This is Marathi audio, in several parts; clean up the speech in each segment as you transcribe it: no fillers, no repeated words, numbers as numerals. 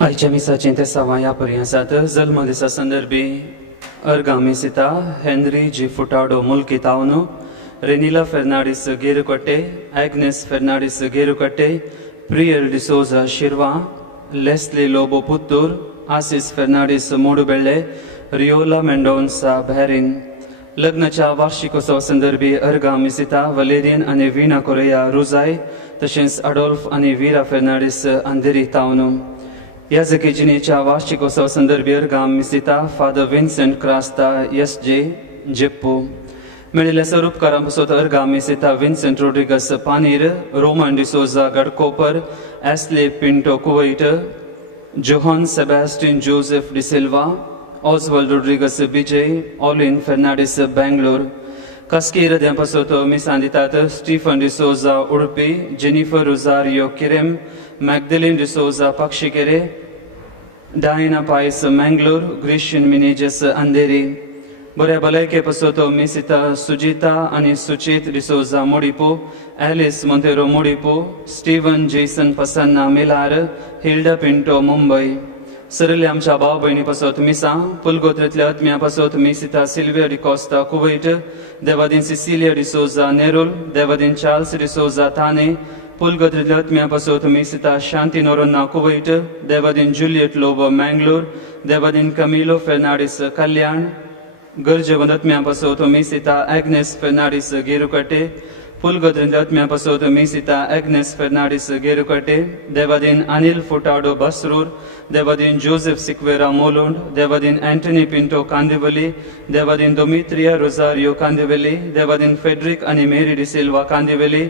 आयच्या मिसाचें ते सवाया पर्यंत जल्म दिसा संदर्भी अर्गामिसिता हेनरी जी फुटाडो मुल्की तावनो Renila Fernandes Gerukatte Agnes Fernandes Gerukatte प्रियर D'Souza Shirva Leslie Lobo Puttur Assis Fernandes Moodubelle Riola Mendonca Bahrain लग्नाच्या वार्षिकोत्सवा संदर्भी अर्गामिसिता वलेरियन आणि वीणा कोरेया रुजाय तशेंच अडोल्फ आणि वीरा फेर्नांडीस अंधेरी तावनो या जकेजिनीच्या वार्षिकोत्सवा संदर्भी अर्गामिसिता Father Vincent Crasta S J Jeppu मेळिल्ल्या स्वरूपकारां पासत अर्गामिसिता Vincent Rodrigues Panir Roman D'Souza Ghatkopar Ashley Pinto Kuwait Johan Sebastian Joseph D'Silva Oswald Rodrigues Bijai Olin Fernandes Bangalore कास्कीर पासत मिसां दितात Stephen D'Souza Udupi Jennifer Rosario Kirem Magdalene D'Souza Pakshikere Diana Pais Mangalore ग्रिशियन Menezes Andheri बऱ्या भलायके पासत मिसिता सुजिता आणि Suchit D'Souza Mudipu Alice Monteiro Mudipu Steven Jason Prasanna Milar Hilda Pinto Mumbai सरले आमच्या भाव भयणी पासत मिसा पुलगोत्रेंतल्या आत्म्या पासत मिसिता सिल्विया डिकोस्ता कुवैट देवादीन सिसिलिया डिसोजा नेरुल देवादीन चार्ल्स डिसोजा थाने पुलगोत्रेंतल्या आत्म्या पासत मिसिता शांती नोरोन्ना कुवैट देवादीन जुलियट लोबो मंगलोर देवादीन कमिलो फेर्नांडीस कल्याण गरजेवंत आत्म्या पासत मिसिता एग्नेस फेर्नांडीस गेरुकट्टे पुलगोत्रेंतल्या आत्म्या पासत मिसिता एग्नेस फेर्नांडीस गेरुकट्टे देवादीन Anil Furtado Basrur Devadin Joseph Sequeira मोलोंड देवादीन एंटनी पिंटो कांदिवली देवादीन दोमित्रिया रोजारियो कांदिवली देवादीन फेड्रिक आणि मेरी डिसिल्वा कांदिवली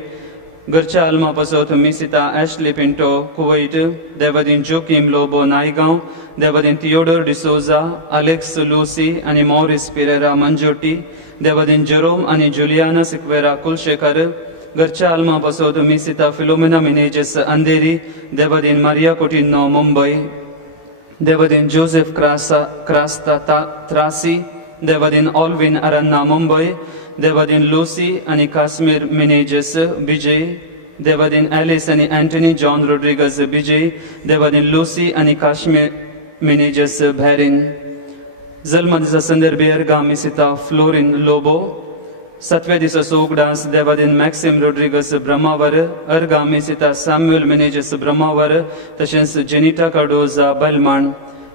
घरच्या आल्मा पासत मिसिता एशली पिंटो कुवैट देवादीन जोकिम लोबो नायगांव देवादीन थियोडोर डिसोजा अलेक्स लूसी आणि मॉरिस पिरेरा मंजोटी देवादीन जेरोम आणि जुलियाना सिक्वेरा कुलशेखर घरच्या आल्मा पासत मिसिता फिलोमिना मिनेजेस अंधेरी देवादीन मारिया कोटिन्नो मुंबई देवादीन जोसेफ क्रास्ता त्रासी देवादीन ऑल्विन अरन्ना मुंबई देवादीन लूसी आणि काश्मीर मिनेजेस बिजय देवादीन एलिस आणि Antony John Rodrigues Bijay Devadin Lucy आणि काश्मीर मिनेजेस बहरीन जल्म दिसा संदर्भी अर्गामिसिता फ्लोरिन लोबो सातव्या दिसा सोग dance Devadin मॅक्सिम Rodrigues Brahmavar अर्गामिसिता Samuel मिनेजेस Brahmavar तशेंच जेनिटा कार्डोजा बेलमान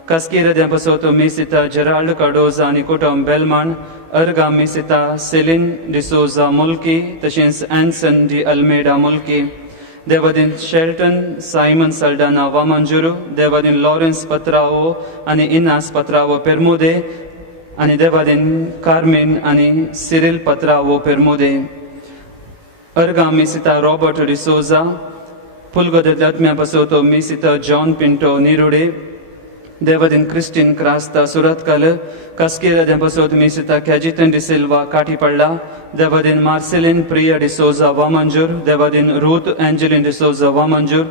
कास्कीर पासत मिसिता जेराल्ड कार्डोजा आणि कुटुंब बेलमान अर्गामिसिता सेलिन डिसोजा मुल्की तशेंच एन्सन डी अल्मेडा मुल्की देवादीन शेल्टन सायमन सल्डाना वामंजुरू देवादीन लॉरेन्स पत्राओ आणि इनास पत्राओ पेरमुदे आणि देवादीन कार्मेन आणि सिरिल पत्राओ पेरमुदे अर्गामिसिता रॉबर्ट डिसोजा पुलगोत्रेंतल्या आत्म्या पासत मिसिता जॉन पिंटो निरुडे देवादीन क्रिस्टीन क्रास्ता सुरतकल कास्कीर पासत मिसिता कॅजिटन डिसिल्वा काटीपडला देवादीन मार्सेलिन प्रिया डिसोजा वामंजूर देवादीन रूथ एंजेलिन डिसोजा वामंजूर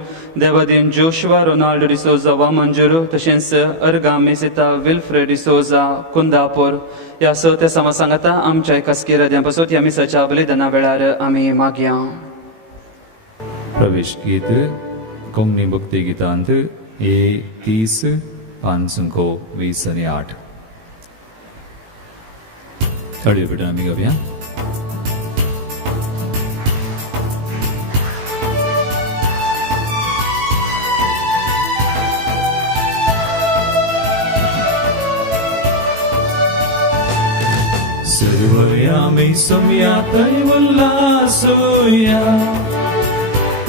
देवादीन जोशुआ रोनाल्ड डिसोजा वामंजूर तशेंच अर्गामिसिता विल्फ्रेड डिसोजा कुंदापूर ह्या सत्य समा सांगता आमच्या कास्कीर पासत ह्या मिसाच्या बलिदाना वेळार आमी मागया प्रवेश गीत कोंकणी भक्ती गीतांत A30 5 20 आणि 8 थोडी वेळ आम्ही गाऊया सर्वयामी सम्यातै उल्हासूया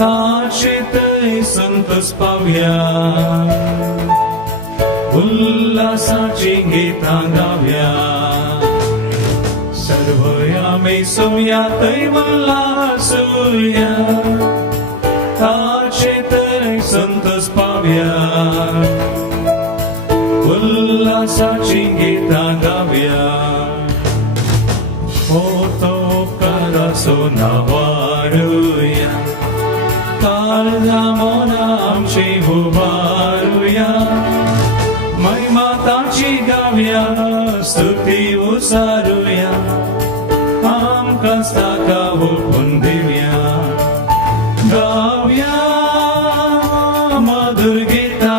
आचितै संतोष पावया उल्हासाची गीतां गावया सर्वयामी सम्यातै उल्हासूया आचितै संतोष पावया उल्हासाची गीतां गावया Oto corazón awaruya Kaldamonam shivubaruya Mai matachi gavya Stuti usaruya Am kastaka upundivya Gavya Madhur Gita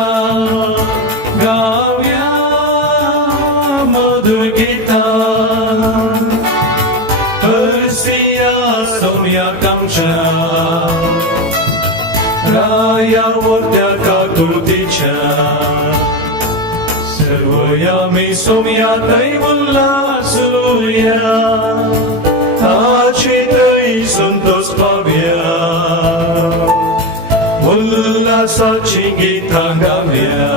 स्तुतीच्या सर्व यामी सोम्यातै उल्हासूया ताचेतै संतोष पावया उल्हासाची गीतां गावया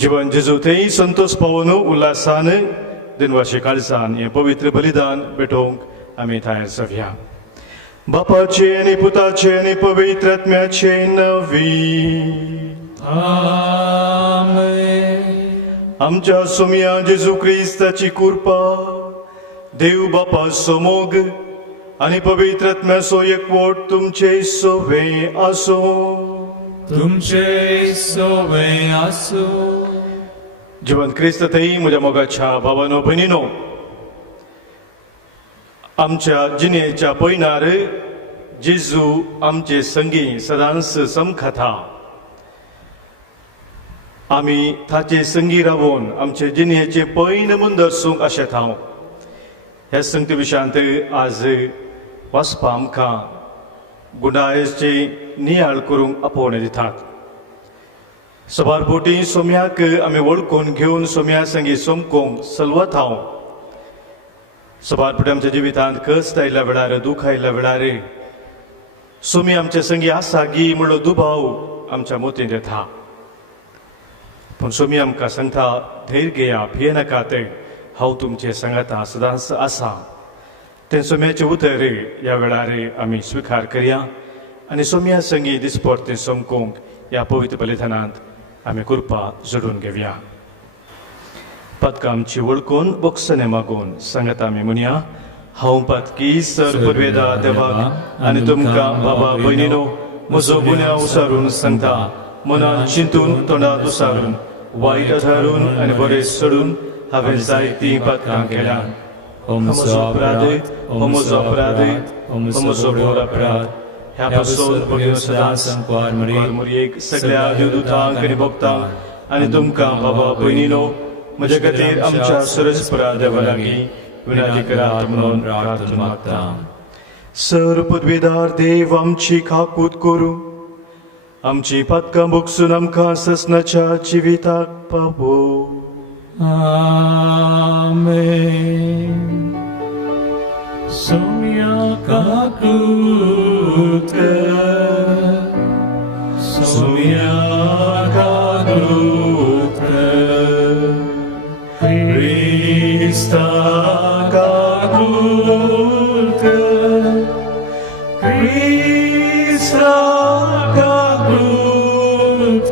जीवन जेजूतय संतोष पावून उल्हासान दिनवाशी काळजान हे पवित्र बलिदान भेटोवंक आमी तयार जावया बापाचे आनी पुताचे आनी पवित्र आत्म्याचे नवी आमच्या सोम्या जेजू क्रिस्ताची कृपा देव बापा समोग आनी पवित्र आत्म्याचो एकवट तुमचे सोवे आसो तुमचे सोवे आसो जीवन क्रिस्तातय म्हज्या मोगाच्या भावानो भयणीनो आमच्या जिणेच्या पयनार जेजू आमचे संगी सदांच समखाता आमी ताचे संगी रावून आमचे जिणेचे पैन मुंदरसूंक आशेत हांव ह्या संगती विशांत आज वाचपा आमकां गुणायचे नियाळ करूंक आपोवणे दितात सबारपोटी सोम्याक आमी वळखून घेवन सोम्या संगी सोमकोंक सलवत हांव सबारपोटी आमच्या जिवितांत कश्ट आयल्या वेळार दुख आयल्या वेळार सोमी आमच्या संगी आसा गी म्हणलो दुबाव आमच्या मोतीन येता पूण सोमी आमकां सांगता धैर्य घेया भिये नाकात हांव तुमचे सांगाता सदांच आसा तें सोम्याचें उतर ह्या वेळार आमी स्विकार करया आनी सोम्या संगी दिसपट तें सोमकोंक ह्या पवित्र बलिदानांत आमी कृपा जोडून घेवया पदकां आमची वळखून बोक्सने मागून सांगात आमी म्हणया हांव पदकी सर पुर्वेदा देवाक आनी तुमकां बाबा भयणीनो म्हजो गुन्यांव उसारून सांगता मनान चिंतून तोंडात उसारून वायट थारून आनी बरें सोडून हांवें जायतीं पदकां केल्यात हो म्हजो अपराध हो म्हजो अपराध हो म्हजो घोर अपराध ह्या पासून पडून सदांच मुरयेक सगळ्या देवदूतांक आनी भक्तांक आनी तुमकां बाबा भयणीनो म्हजे खातीर आमच्या सरस्परा देवा लागीं विनाजी करात म्हणून प्रार्थना मागता सर पदवीदार देव आमची खाकूत करूं आमची पदकां भोगसून आमकां ससनाच्या जिविताक पावो आमेन सोम्या काकूत सोम्या काकूत Krista काकूत Krista काकूत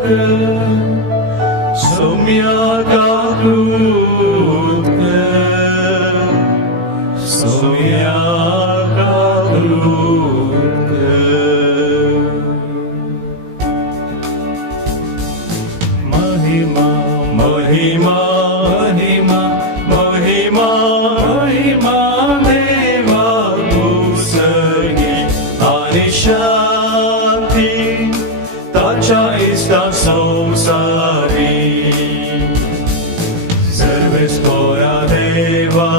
सोम्या काकूत सोम्या काकूत महिमा महिमा महिमा महिमा महिमा देवा उसगी आणि शांती ताच्या इष्टा संसारी सर्वेस कोरा देवा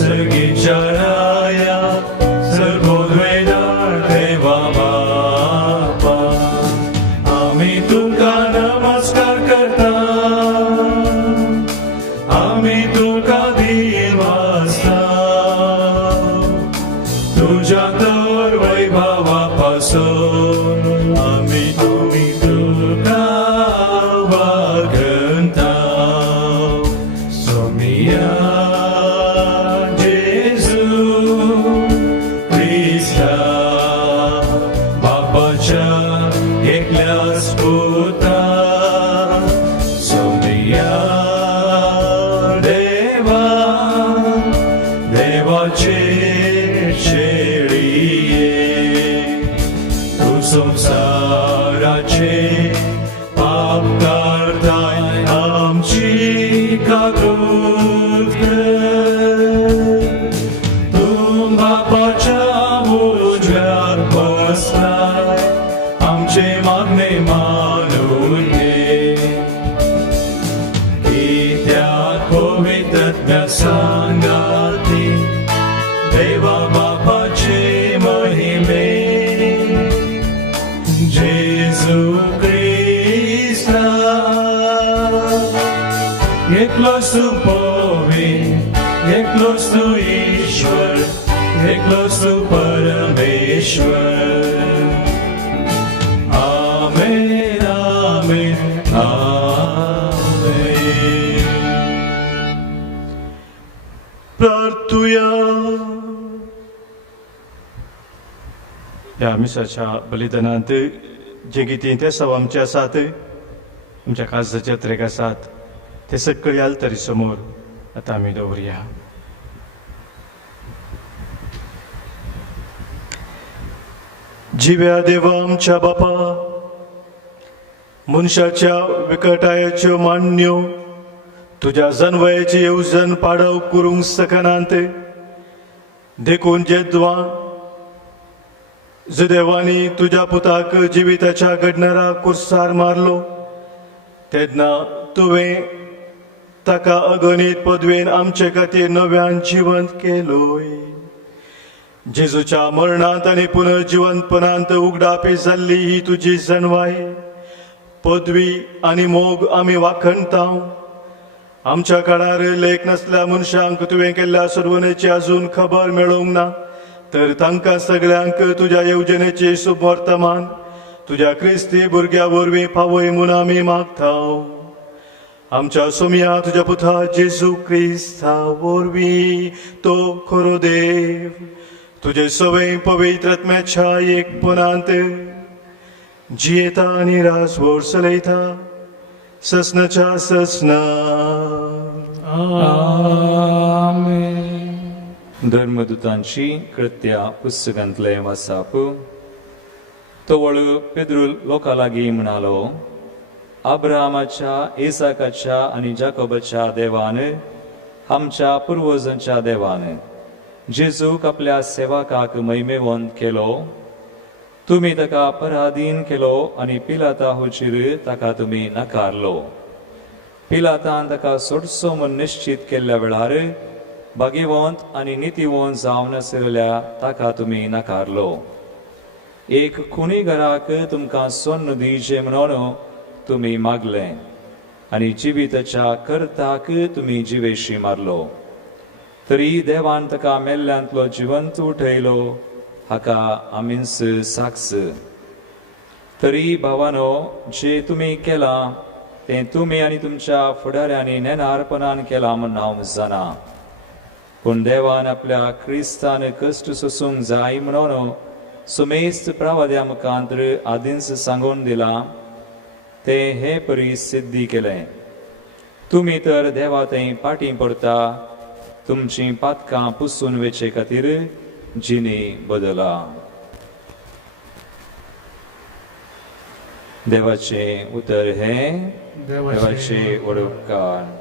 सर्गीच्या राया सर्वोद्वेदार देवा बापा आम्ही तुमका नमस्कार करता आम्ही तुका दिन वाजता तुझ्या तर वैभवापासून आम्ही तुका वागणता सोम्या जेजू क्रिस्ता बापाच्या एकल्याच पुता सोम्या देवाचे शेळिये तू संसाराचे पाप करताय आमची काकूत तू बापाच्या उजव्यात बसलाय आमचे मागणे मानून घे त्यात पवित्र सांगाती देवा बापाचे महिमे Jezu Christa, एकलोच तू पवित्र, एकलोच तू ईश्वर, एकलोच तू परमेश्वर. आमेन, आमेन, आमेन. प्रार्थूया. या मिसाच्या बलिदानांत जे कितें ते सव आमचे आसात, आमच्या काळजाचे त्रेक आसात, ते सगळे आलतरी समोर आतां आमी दवरया. जिव्या देवा आमच्या बापा, मनशाच्या विकटायाच्यो मान्यो तुज्या जन्वयाची येवजण पाडव करूंक सकनांत देखून जेद्वा देवानी तुज्या पुताक जिविताच्या घडणारा कुर्सार मारलो, तेन्ना तुवें ताका अगणित पदवेन आमचे खातीर नव्यान जिवंत केलोय. जेजूच्या मरणांत आनी पुनर्जिवंतपणांत उगडापी जाल्ली ही तुजी जणवाय, पदवी आनी मोग आमी वाखणटाव. आमच्या काळार लेख नसल्या मनशांक तुवें केल्ल्या सर्वनेची अजून खबर मेळोवंक ना, तर तांकां सगळ्यांक तुज्या येवजणेची शुभ वर्तमान तुज्या क्रिस्ती भुरग्या वरवीं पावय म्हूण आमी मागताव. आमच्या सोम्या तुज्या पुता जेजू क्रिस्ता वरवीं तो खरो देव तुजे सवय पवित्र आत्म्याच्या एकपणांत जियेता आनी रासवड चलयता ससनाच्या ससना. आमेन. धर्मदूतांची कृत्या पुस्तकांतले वाचप. तो वळू पेद्रू लोकां लागीं म्हणालो, अब्राहामाच्या, इसाकाच्या आनी जाकोबाच्या देवान, आमच्या पुर्वजांच्या देवान जेजूक आपल्या सेवकाक महिमेवंत केलो. तुमी ताका पराधीन केलो आनी पिलाता हुचीर ताका तुमी नाकारलो. पिलातान ताका सोडचो म्हूण निश्चित केल्ल्या वेळार भाग्यवंत आनी नितीवंत जावन आशिल्ल्या ताका तुमी नाकारलो. एक खुनीघराक तुमकां सोन्न दिवचें म्हणून तुमी मागले आनी जिविताच्या कर्ताक तुमी जिवेशी मारलो. तरी देवान ताका मेल्ल्यांतलो जिवंत उठयलो, हाका आमीच साक्ष. तरी भावानो, जे तुमी केलां तें तुमी आनी तुमच्या फुडाऱ्यांनी नेनारपणान केलां म्हूण हांव जाणा. पूण देवान आपल्या क्रिस्तान कश्ट सोसूंक जाय म्हणून सुमेस्त प्रवाद्या मुखांतर आदींच सांगून दिलां, ते हे परी सिद्धी केलें. तुमी तर देवा थंय पाटी पडटा, तुमची पातकां पुसून वेचे खातीर जिणी बदला. देवाचे उतर हे देवाचे वडोपकार.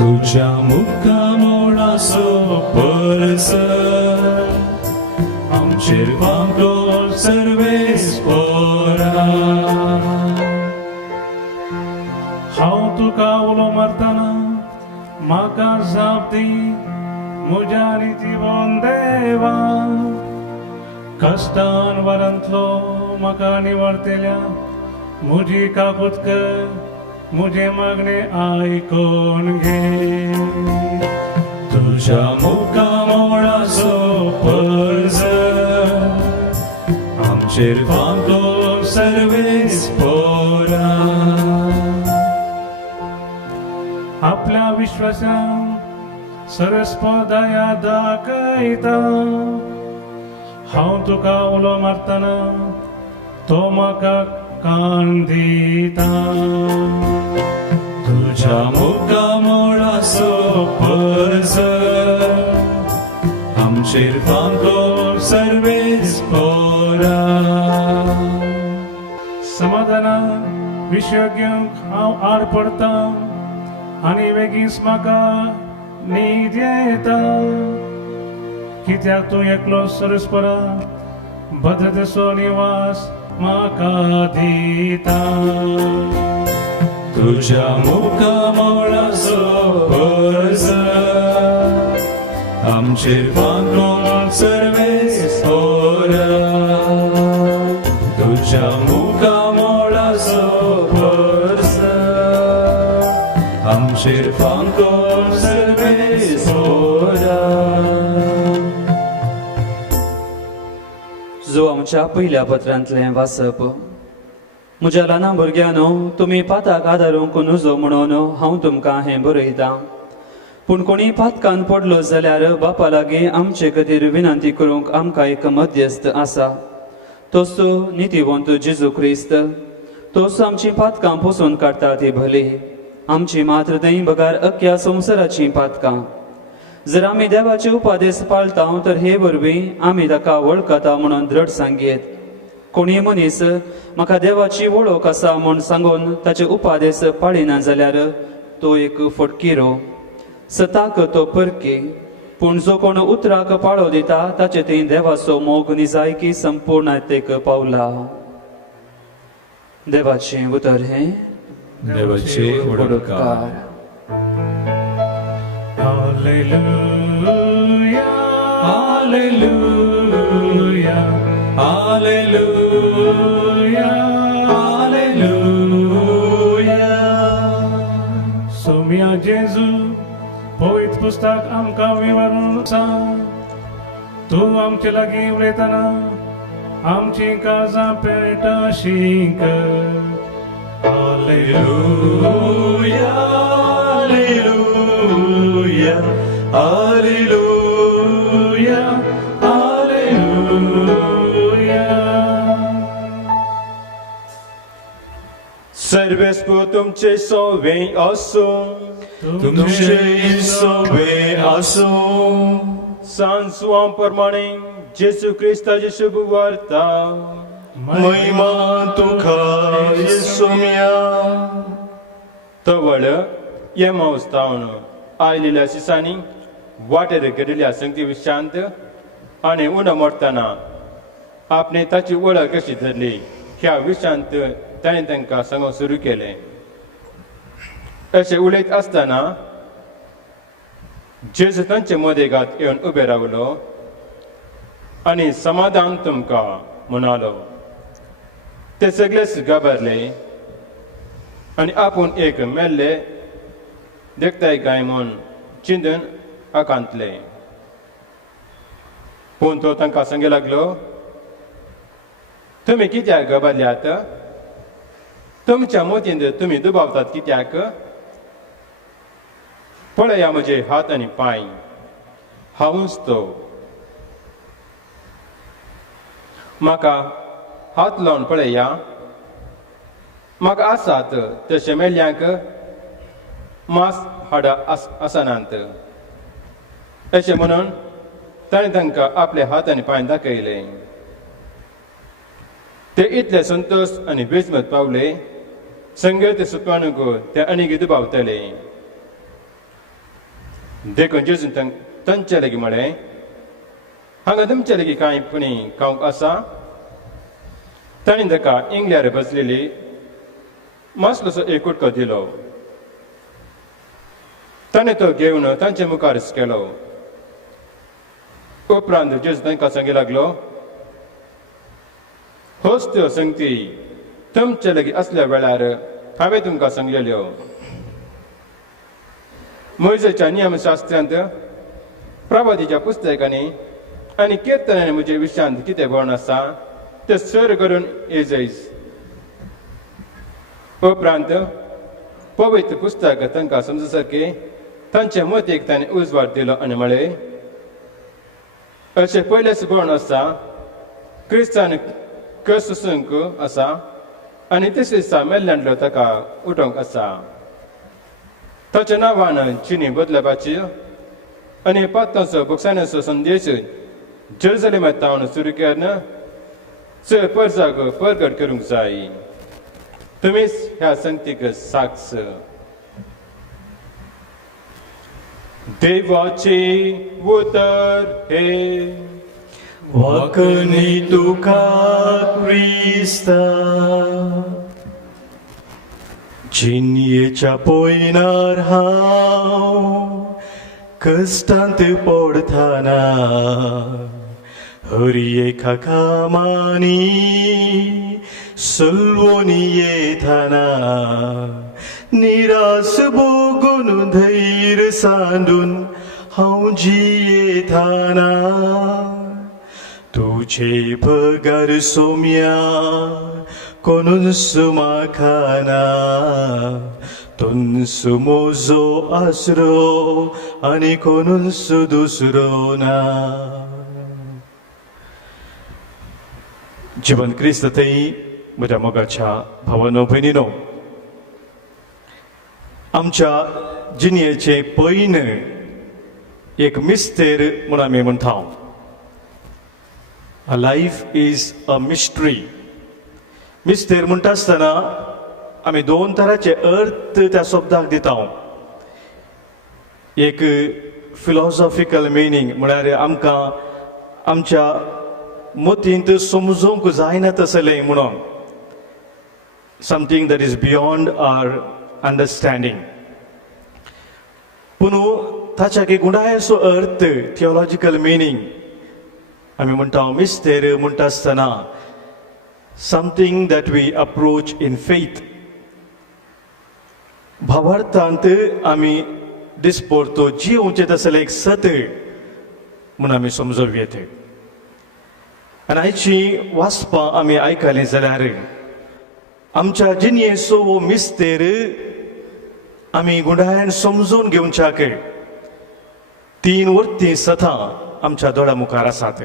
तुझ्या मुखामोडाचो परस आमचेर पागो सर्वेस पोरा. हांव तुका उलो मारतना म्हाका जाप दी म्हज्या नितीवंत देवा. कश्टान वरांतलो म्हाका निवडतेल्या म्हजी काकुतक मुझे मागणे आयकोन घे. तुझ्या मुखामोडाचो परस आमचेर पागो सर्वेस पोरा. आपल्या विश्वासान सरस्पदया दाखयता. हांव तुका उलो मारतना तो म्हाका कान दिता. तुझ्या मुखामोडाचो परस आमचेर पागो सर्वेस पोरा. समाधाना विशय घेवंक हांव आड पडता. आनी वेगीस म्हाका न्हीद येता कित्याक तूं एकलो सरस्परा भद्रतेचो निवास म्हाका दिता तुझ्या मुखामोळाचो पर्स आमचेर पांगून सर्वेस ओरा तुझ्या मुखामोळाचो पर्स आमचेर पांगून सर्वेस ओरा जो आमच्या पहिल्या पत्रांतलें वाचप. म्हज्या ल्हान भुरग्यांनो, तुमी पाताक आदारूंक नजो म्हणून हांव तुमकां हें बरयतां. पूण कोणी पातकान पडलो जाल्यार बापा लागीं आमचे खातीर विनंती करूंक आमकां एक मध्यस्थ आसा, तोच नितीवंत जेजू क्रिस्त. तोच आमची पातकां पुसून काडटा ती भली, आमची मात्र दही बगार अख्ख्या संवसाराची पातकां. जर आमी देवाचे उपादेश पाळटा तर हे वरवीं आमी ताका वळखता म्हणून दृढ सांगयेत. कोणी मनीस म्हाका देवाची वळख आसा म्हूण सांगून ताचे उपादेश पाळिना जाल्यार तो एक फटकिरो, सताक तो परकी. पूण जो कोण उतराक पाळो दिता ताचे थंय देवाचो मोग निजायकी संपूर्णतेक पावला. देवाचें उतर हें. देवाचे उडकार. Hallelujah, hallelujah, hallelujah, hallelujah. Saumya जेजू पवित्र पुस्तक आमकां विवरून सांग. तूं आमचे लागीं उलयतना आमची काळजां पेटाशींक. Hallelujah, hallelujah, hallelujah, hallelujah. सर्वेस्पो तुमचे सोवे असो, तुमचे सोवे असो. सांसवां प्रमाणे जेजू क्रिस्ताची शुभ वार्ता. महिमा तुका येसुम्या. तवळ येमावस्तावन आयलेल्या शिसांनी वाटेर गेलेल्या संगती विशांत आनी उणो मोडटना आपणे ताची वळख कशी धरली ह्या विशांत ताणें तांकां सांगूंक सुरू केलें. अशें उलयत आसतना जेजू तांचे मदेगांत येवन उबे रावलो आनी समाधान तुमकां म्हणालो. ते सगळेच घाबरले आनी आपूण एक मेल्ले देखताय काय म्हूण चिंतून आकांतले. पूण तो तांकां सांगूंक लागलो, तुमी कित्याक घाबरल्यात? तुमच्या मोतींत तुमी दुबावतात कित्याक? पळया म्हजे हात आनी पांय, हांवूच तो. म्हाका हात लावन पळया. म्हाका आसात तशे मेल्ल्यांक मांस हाडां आसनात. अशें म्हणून ताणें तांकां आपले हात आनी पांय दाखयले. ते इतले संतोश आनी बेजमत पावले, संगत सुपानूक ते आनीक दुबावतले. देखून जेजून तांचे लागीं म्हळें, हांगा तुमचे लागीं कांय पुणी खावंक आसा? ताणें ताका इंगल्यार बसलेली मासलोसो एक कुडको दिलो. ताणें तो घेवन तांचे मुखार केलो. उपरांत जेजू तांकां सांगूंक लागलो, होच त्यो संगती तुमचे लागीं असल्या वेळार हांवें तुमकां सांगलेल्यो. मोइजेच्या नियमशास्त्रांत, प्रवादीच्या पुस्तकांनी आनी किर्तनांनी म्हजे विशयांत कितें बरोवन आसा ते सर करून येजयस. उपरांत पवित्र पुस्तक तांकां समजू सारके तांचे मतीक ताणें उजवाड दिलो आनी म्हळें, अशें पयलेच बरोवन आसा, क्रिस्तान कसुसूंक आसा आनी तिसरे दिसा मेल्ल्यांतलो ताका उठोवंक आसा. ताच्या नांवान चिनी बदलपाची आनी पातांचो बुकसाण्याचो संदेश जेरुसलेमांत तावन सुरू केन्न चड परजाक परगट करूंक जाय. तुमीच ह्या संगतीक साक्ष. देवाचे उतर हे वाकणी तुका क्रिस्ता जिन्येच्या पोयनार हांव कश्टांत पडताना हरियेका कामांनी सलवोनी येताना निराश भोगून धैर्य सांडून हांव जियेताना तुझे पगार सोम्या कोणून सुमाखाना तुनस मोजो आसरो आनी कोणूच दुसरो ना जीवन क्रिस्त थंय म्हज्या मोगाच्या भावानो भयणीनो आमच्या जिणेचे पैन एक मिस्तेर म्हूण आमी म्हणटा A life is a mystery. मिस्तेर म्हणटा आसतना आमी दोन तरांचे अर्थ त्या शब्दाक दिता एक फिलॉसॉफिकल मिनींग म्हळ्यार आमकां आमच्या मतींत समजूंक जायना तसलें म्हणून something that is beyond our understanding पूण ताच्या एक गुणायचो अर्थ थियोलॉजिकल मिनींग आमी म्हणटा मिस्तेर म्हणटा आसतना something that we approach in faith भावार्थांत आमी दिसपरतो जिवचे तसलें एक सत्य म्हूण आमी समजूं येते आनी आयची वाचपां आमी आयकलीं जाल्यार आमच्या जिणेचो हो मिस्तेर आमी गुंडाळ्यान समजून घेवच्याक 3 वर्ती सतां आमच्या दोळ्या मुखार आसात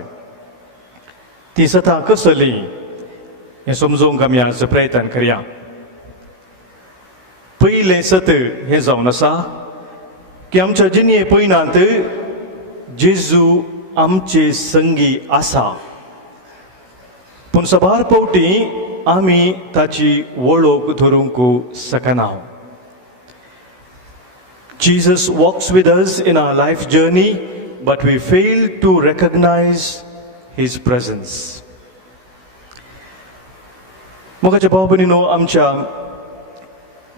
ती सतां कसली हें समजूंक आमी आज प्रयत्न करया पयलें सत हें जावन आसा की आमच्या जिणे पयनांत जेजू आमचे संगी आसा पूण सबार फावटी आमी ताची वळख धरूंक शकना Jesus walks with us in our life journey, but we fail to recognize His presence. मोगाच्या भाव भयणीनो आमच्या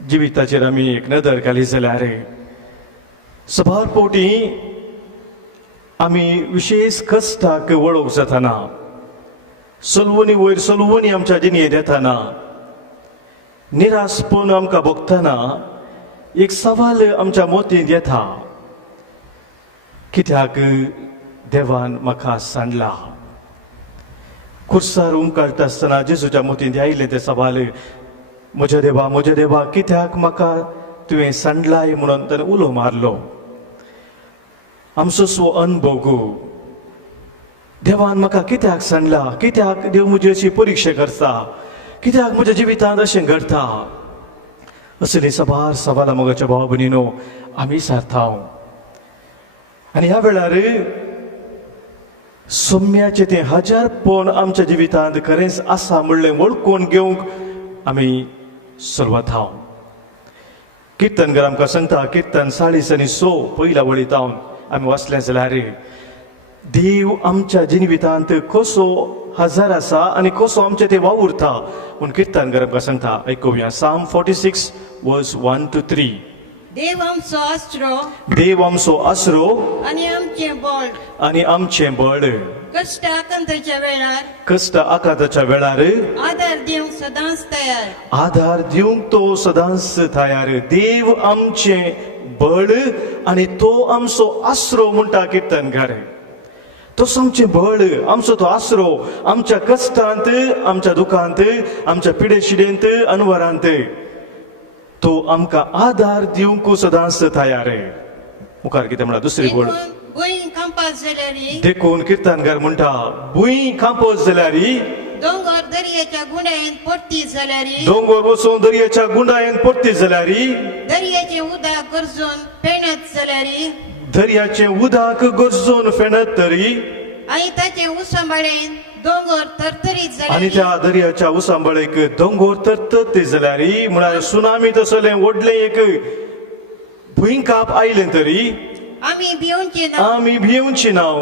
जिविताचेर आमी एक नदर घाली जाल्यार सबार फावटी आमी विशेष कश्टाक वळख जाताना सलवणी वयर सलवणी आमच्या जिणेंत येताना निराशपण आमकां भोगतना एक सवाल आमच्या मोतींत येता कित्याक देवान म्हाका सांडला खुर्सार उमळटा आसतना जेजूच्या मोतींत आयिल्लें तें सवाल म्हज्या देवा कित्याक म्हाका तुवें सांडलाय म्हणून ताणें उलो मारलो आमचो स्व अनुभव देवान म्हाका कित्याक सांडला कित्याक देव म्हजी अशी परिक्षा करता कित्याक म्हज्या जिवितांत अशें घडटा असली सबार सवालां मोगाच्या भाव भयणीनो आमी सारता आनी ह्या वेळार सोम्याचें तें हजारपण आमच्या जिवितांत खरेंच आसा म्हणलें वळखून घेवंक आमी सुरवात किर्तनकार आमकां सांगता किर्तन 40:6 पयल्या वळींत आमी वाचलें जाल्यार देव आमच्या जिवितांत कसो हजर आसा आनी कसो आमचें तें वावुरता म्हूण किर्तनकार आमकां सांगता आयकुया Psalm 46 verse 1 to 3 देव आमचो आसरो आनी आमचें बळ कश्ट आकांताच्या वेळार आधार दिवंक तो सदांच तयार देव आमचें बळ आनी तो आमचो आसरो म्हणटा किर्तनकार तो आमचें बळ आमचो तो आसरो आमच्या कश्टांत आमच्या दुखांत आमच्या पिडेशिडेंत अनवरांत तो आमकां आधार दिवंक सदांच तयार मुखार कितें म्हणटा दुसरी बोल देखून किर्तनकार म्हणटा भुंय कांपत जाल्यार दोंगर दर्याच्या गुंडायेन पडटी जाल्यार दोंगर वचून दर्याच्या गुंडायेन पडटी जाल्यार दर्याचें उदक गरजून फेणत जाल्यार दर्याचें उदक गरजून फेणत तरी आनी ताचे उसंबळेन दोंगर तरतरीत आनी जाल्यार त्या दर्याच्या उसंबळेक दोंगर तरतत जाल्यार म्हळ्यार सुनामी तसलें व्हडलें एक भुंयकाप आयलें तरी आम्ही भिवूंचे ना आमी भिवची नाव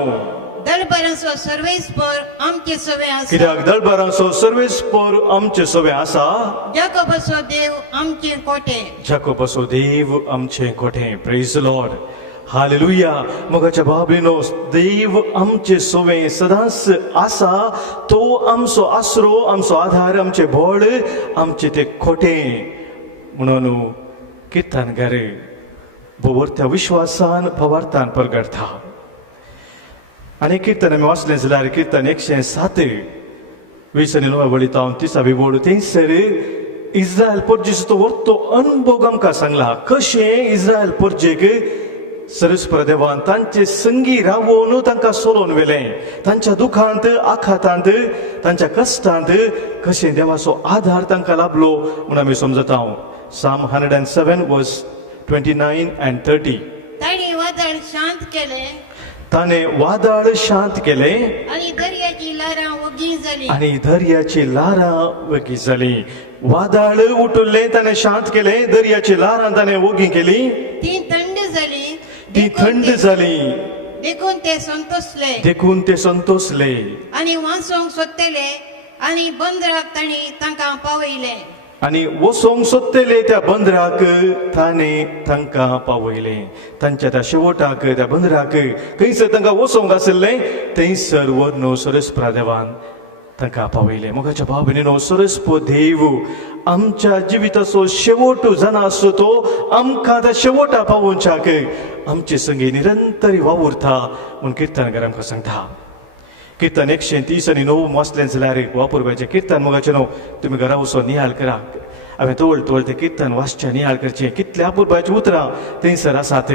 दलबरांचो सर्वेस्पर आमचे सवे आसा कित्याक दळबारांचो सर्वेस्पर आमचे सवे आसा जाकोबाचो देव आमचे कोटे जाकोबाचो देव आमचे कोठे प्रेज लॉर्ड हालेलुया मोगाच्या बाबलीनो देव आमचे सोवे सदांच आसा तो आमचो आसरो आमचो आधार आमचे बळ आमचे ते खोटे म्हणून किर्तनगार भोवरत्या विश्वासान भवार्थान परगडता आनी किर्तन आमी वाचलें जाल्यार किर्तन 107 20 आनी 9 वळी तावन 30 बोड थंयसर इस्रायल परजेचो तो व्हडलो अनुभव आमकां सांगला कशें इस्रायल परजेक सरस्पर देवान तांचे संगी रावून तांकां सोलोवन व्हेलें तांच्या दुखांत आखातांत तांच्या कश्टांत कशें देवाचो आधार तांकां लाभलो म्हूण आमी समजता साम 107 वर्स 29 and 30 ताणी वादळ शांत केले ताणें वादळ शांत केलें आणि दर्याची लारां ओगी जाली आनी दर्याची लारां वगी जाली वादळ उठुल्लें ताणें शांत केलें दर्याची लारां ताणें ओगी केली ती थंड जाली ती थंड जाली देखून ते संतोषले देखून ते संतोषले आणि वाचोंक सोदतले आणि बंदराक ताणी तांकां पावयले आनी वसोंक सोदतले त्या बंदराक ताणें तांकां पावयलें तांच्या त्या शेवटाक त्या बंदराक खंयसर तांकां वसोंक आसलें थंयसर व्हरून सरस्परा देवान तांकां पावयलें मोगाच्या भाव भयणीनो सरस्पो देव आमच्या जिविताचो शेवट जाना आसतो तो आमकां त्या शेवटा पावोवच्याक आमचे संगी निरंतर वावुरता म्हूण किर्तनकार आमकां सांगता किर्तन 130 आनी 9 वाचलें जाल्यार वापुरबाचें किर्तन मोगाचें न्हू तुमी घरा वचून नियाळ करा हांवें तवळ तें किर्तन वाचचें नियाळ करचें कितल्या आपुरबाचीं उतरां थंयसर आसात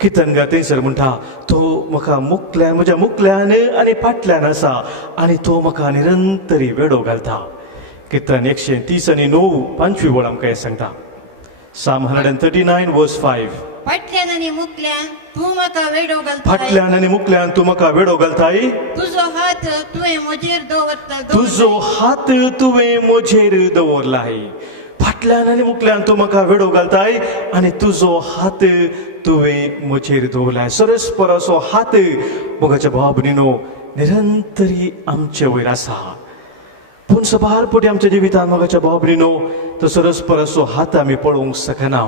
किर्तनकार थंयसर म्हणटा तो म्हाका मुखल्यान म्हज्या मुखल्यान आनी फाटल्यान आसा आनी तो म्हाका निरंतरी वेडो घालता किर्तन 130 आनी 9 5वी वळ आमकां हें सांगता साम 139 वर्स 5 फाटल्यान आनी मुखल्यान तूं म्हाका वेडो घालता फाटल्यान आनी मुखल्यान तूं म्हाका वेडो घालताय तुजो हात तुवें म्हजेर दवरता तुजो हात तुवें म्हजेर दवरलाय फाटल्यान आनी मुखल्यान तूं म्हाका वेडो घालताय आनी तुजो हात तुवें म्हजेर दवरलाय सरस्पराचो हात मोगाच्या भाव भयणीनो निरंतरी आमचे वयर आसा पूण सबारपटी आमच्या जिवितांत मोगाच्या भाव भयणीनो तो सरस्पराचो हात आमी पळोवंक शकना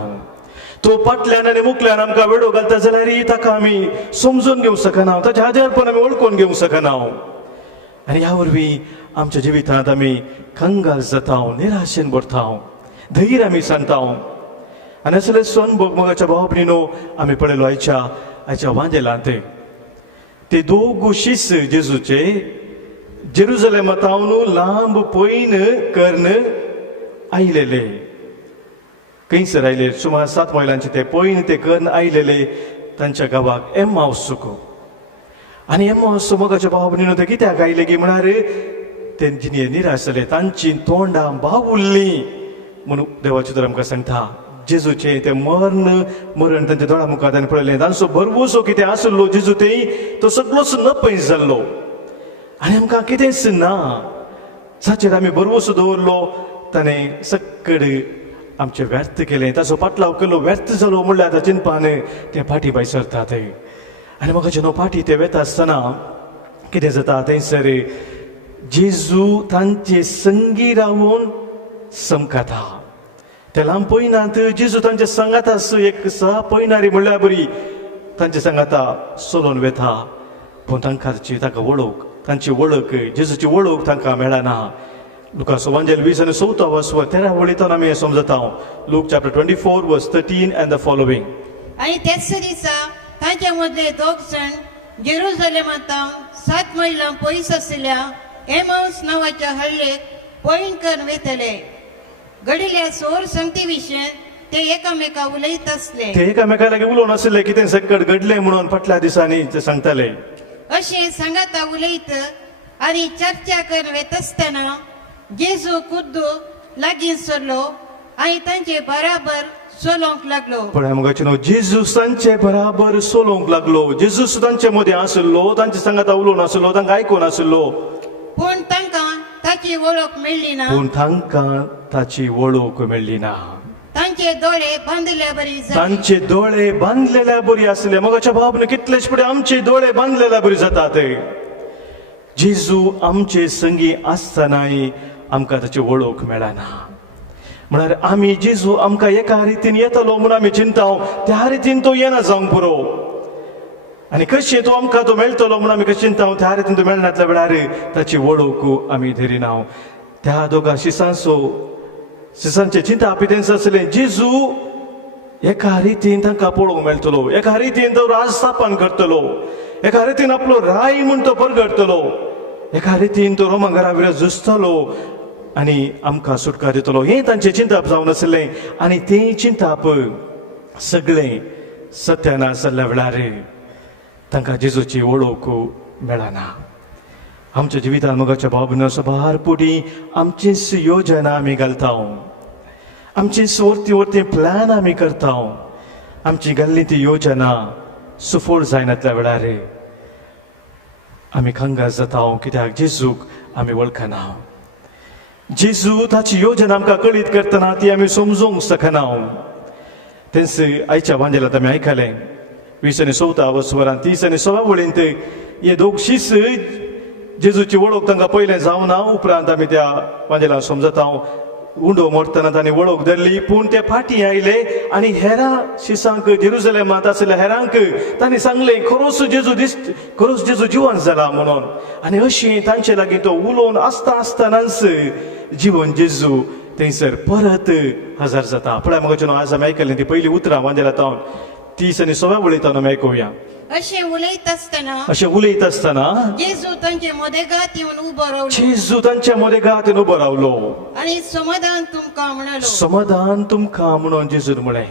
तो फाटल्यान आनी मुखल्यान आमकां वेडो घालता जाल्यार ताका आमी समजून घेवंक शकना ताचें हाजेरपण आमी वळखून घेवंक शकना आनी ह्या वरवीं आमच्या जिवितांत आमी कंगाल जाता निराशेन भरता धैर्य आमी सांगता आनी असले सण मोगाच्या भाव भयणीनो आमी पळयलो आयच्या वांजेलांत ते दोग शिस जेजूचे जेरुजलेमांतावन लांब पयन कर्ण आयलेले खंयसर आयले सुमार 7 मैलांचे ते पयन ते कर्ण आयलेले तांच्या गांवाक एम्माउस आनी एम्माउस मोगाच्या भाव भयणीनो ते कित्याक आयले गी म्हळ्यार तेंची निराश जाले तांची तोंडां बावुरलीं म्हणून देवाचे तर आमकां सांगता जेजूचे ते मरण तांच्या दोळा मुखार ताणें पळयलें तांचो भरवोसो कितें आसलो जेजू ते तो सगळोच नपयस जाल्लो आनी आमकां कितेंच ना जाचेर आमी भरवोसो दवरलो ताणें सक्कड आमचें व्यर्थ केलें ताचो पाटलाव केलो व्यर्थ जालो म्हणल्यार आतां चिंतपान ते फाटी भायर सरतात आनी म्हाका जेन्ना फाटी ते वेता आसतना कितें जाता थंयसर जेजू तांचे संगी रावून समकाता ते लांब पयनात जेजू तांचे सांगातास एक सहा पयनारी म्हणल्यार बरी तांचे सांगाता सोलोवन वेता पूण तांकां ताका वळख तांची वळख जेजूची वळख तांकां मेळना लुकास वांजेल 20 आनी 14 वर्स 13 वळींतल्यान आमी हें समजता लूक चॅप्टर 24 वर्स 13 एंड द फॉलोविंग आणि त्याच दिसा तांच्या मदले दोग जण जेरुजलेमांतावन 7 मैलां पयस आसलेल्या एमाउस नांवाच्या हळ्ळेक पयन करून वेतले घडिल्ल्या सोर संगती विशीं ते एकामेका उलयत आसले ते एकामेका लागीं उलोवन आसले कितें सकट घडलें म्हणून फाटल्या दिसांनी ते सांगताले अशें सांगाता उलयत आनी चर्चा करून वेत आसतना जेजू खुद्द लागीं सरलो आनी तांचे बराबर सोलोंक लागलो पळय मुगाचे न्हू जेजू तांचे बराबर सोलोवंक लागलो जेजू तांचे मदीं आसलो तांचे सांगाता उलोवन आसलो तांकां आयकून आसलो पूण तांकां ताची वळख मेळ्ळी ना पूण तांकां ताची वळख मेळ्ळी ना तांचे दोळे बांदल्या बरी जाली तांचे दोळे बांधलेल्या बरी असले मोगाच्या भावान कितलेच पुढे आमचे दोळे बांधलेल्या बरी जातात जेजू आमचे संगी आसतनाय आमकां ताची वळख मेळना म्हळ्यार आमी जेजू आमकां एका रितीन येतलो म्हूण आमी चिंताव त्या रितीन तो येना जावंक पुरो आनी कशें तो आमकां तो मेळटलो म्हूण आमी कशें चिंताव त्या रितीन तो मेळनातल्या वेळार ताची वळख आमी धरिनाव त्या दोगां शिसांचे चिंता पितेंस आसलें जेजू एका रितीन तांकां पळोवंक मेळटलो एका रितीन तो राज स्थापन करतलो एका रितीन आपलो राय म्हूण तो परगडतलो एका रितीन तो रोमांगरा विरोध झुजतलो आनी आमकां सुटका दितलो हें तांचें चिंतप जावन आसलें आनी तें चिंतप सगळें सत्यानाश जाल्ल्या वेळार तांकां जेजूची वळख मेळना आमच्या जिवितांत मोगाच्या भावना सबार पुटी आमचीच योजना आमी घालता आमचीच वरती प्लॅन आमी करता आमची घाल्ली ती योजना सुफोड जायनातल्या वेळार आमी खंगास जाता कित्याक जेजूक आमी वळखना जेजू ताची योजना आमकां कळीत करतना ती आमी समजूंक शकना तेंच आयच्या वांजेलांत आमी आयकलें 20 वसवरांत 30 वळींत हे दोग शिस जेजूची वळख तांकां पयलें जावना उपरांत आमी त्या वांजेलांत समजता उंडो मोडटना तांणी वळख धरली पूण ते फाटीं आयले आनी हेरां शिसांक जेरुसलेमांत आसलेल्या हेरांक तांणी सांगलें खरोच जेजू जिवंत जाला म्हणून आनी अशें तांचे लागीं तो उलोवन आसतनाच जिवन जेजू थंयसर परत हजर जाता पळय मोगाचें आज आमी आयकलें ती पयलीं उतरां वांजेलांत 30 वळींत आमी आयकुया अशें उलयत आसतना जेजू तांचे मदेगांत येवन उबो रावलो जेजू तांच्या मदेगांत येवन उबो रावलो आनी समाधान तुमकां म्हणलो समाधान तुमकां म्हणून जेजून म्हळें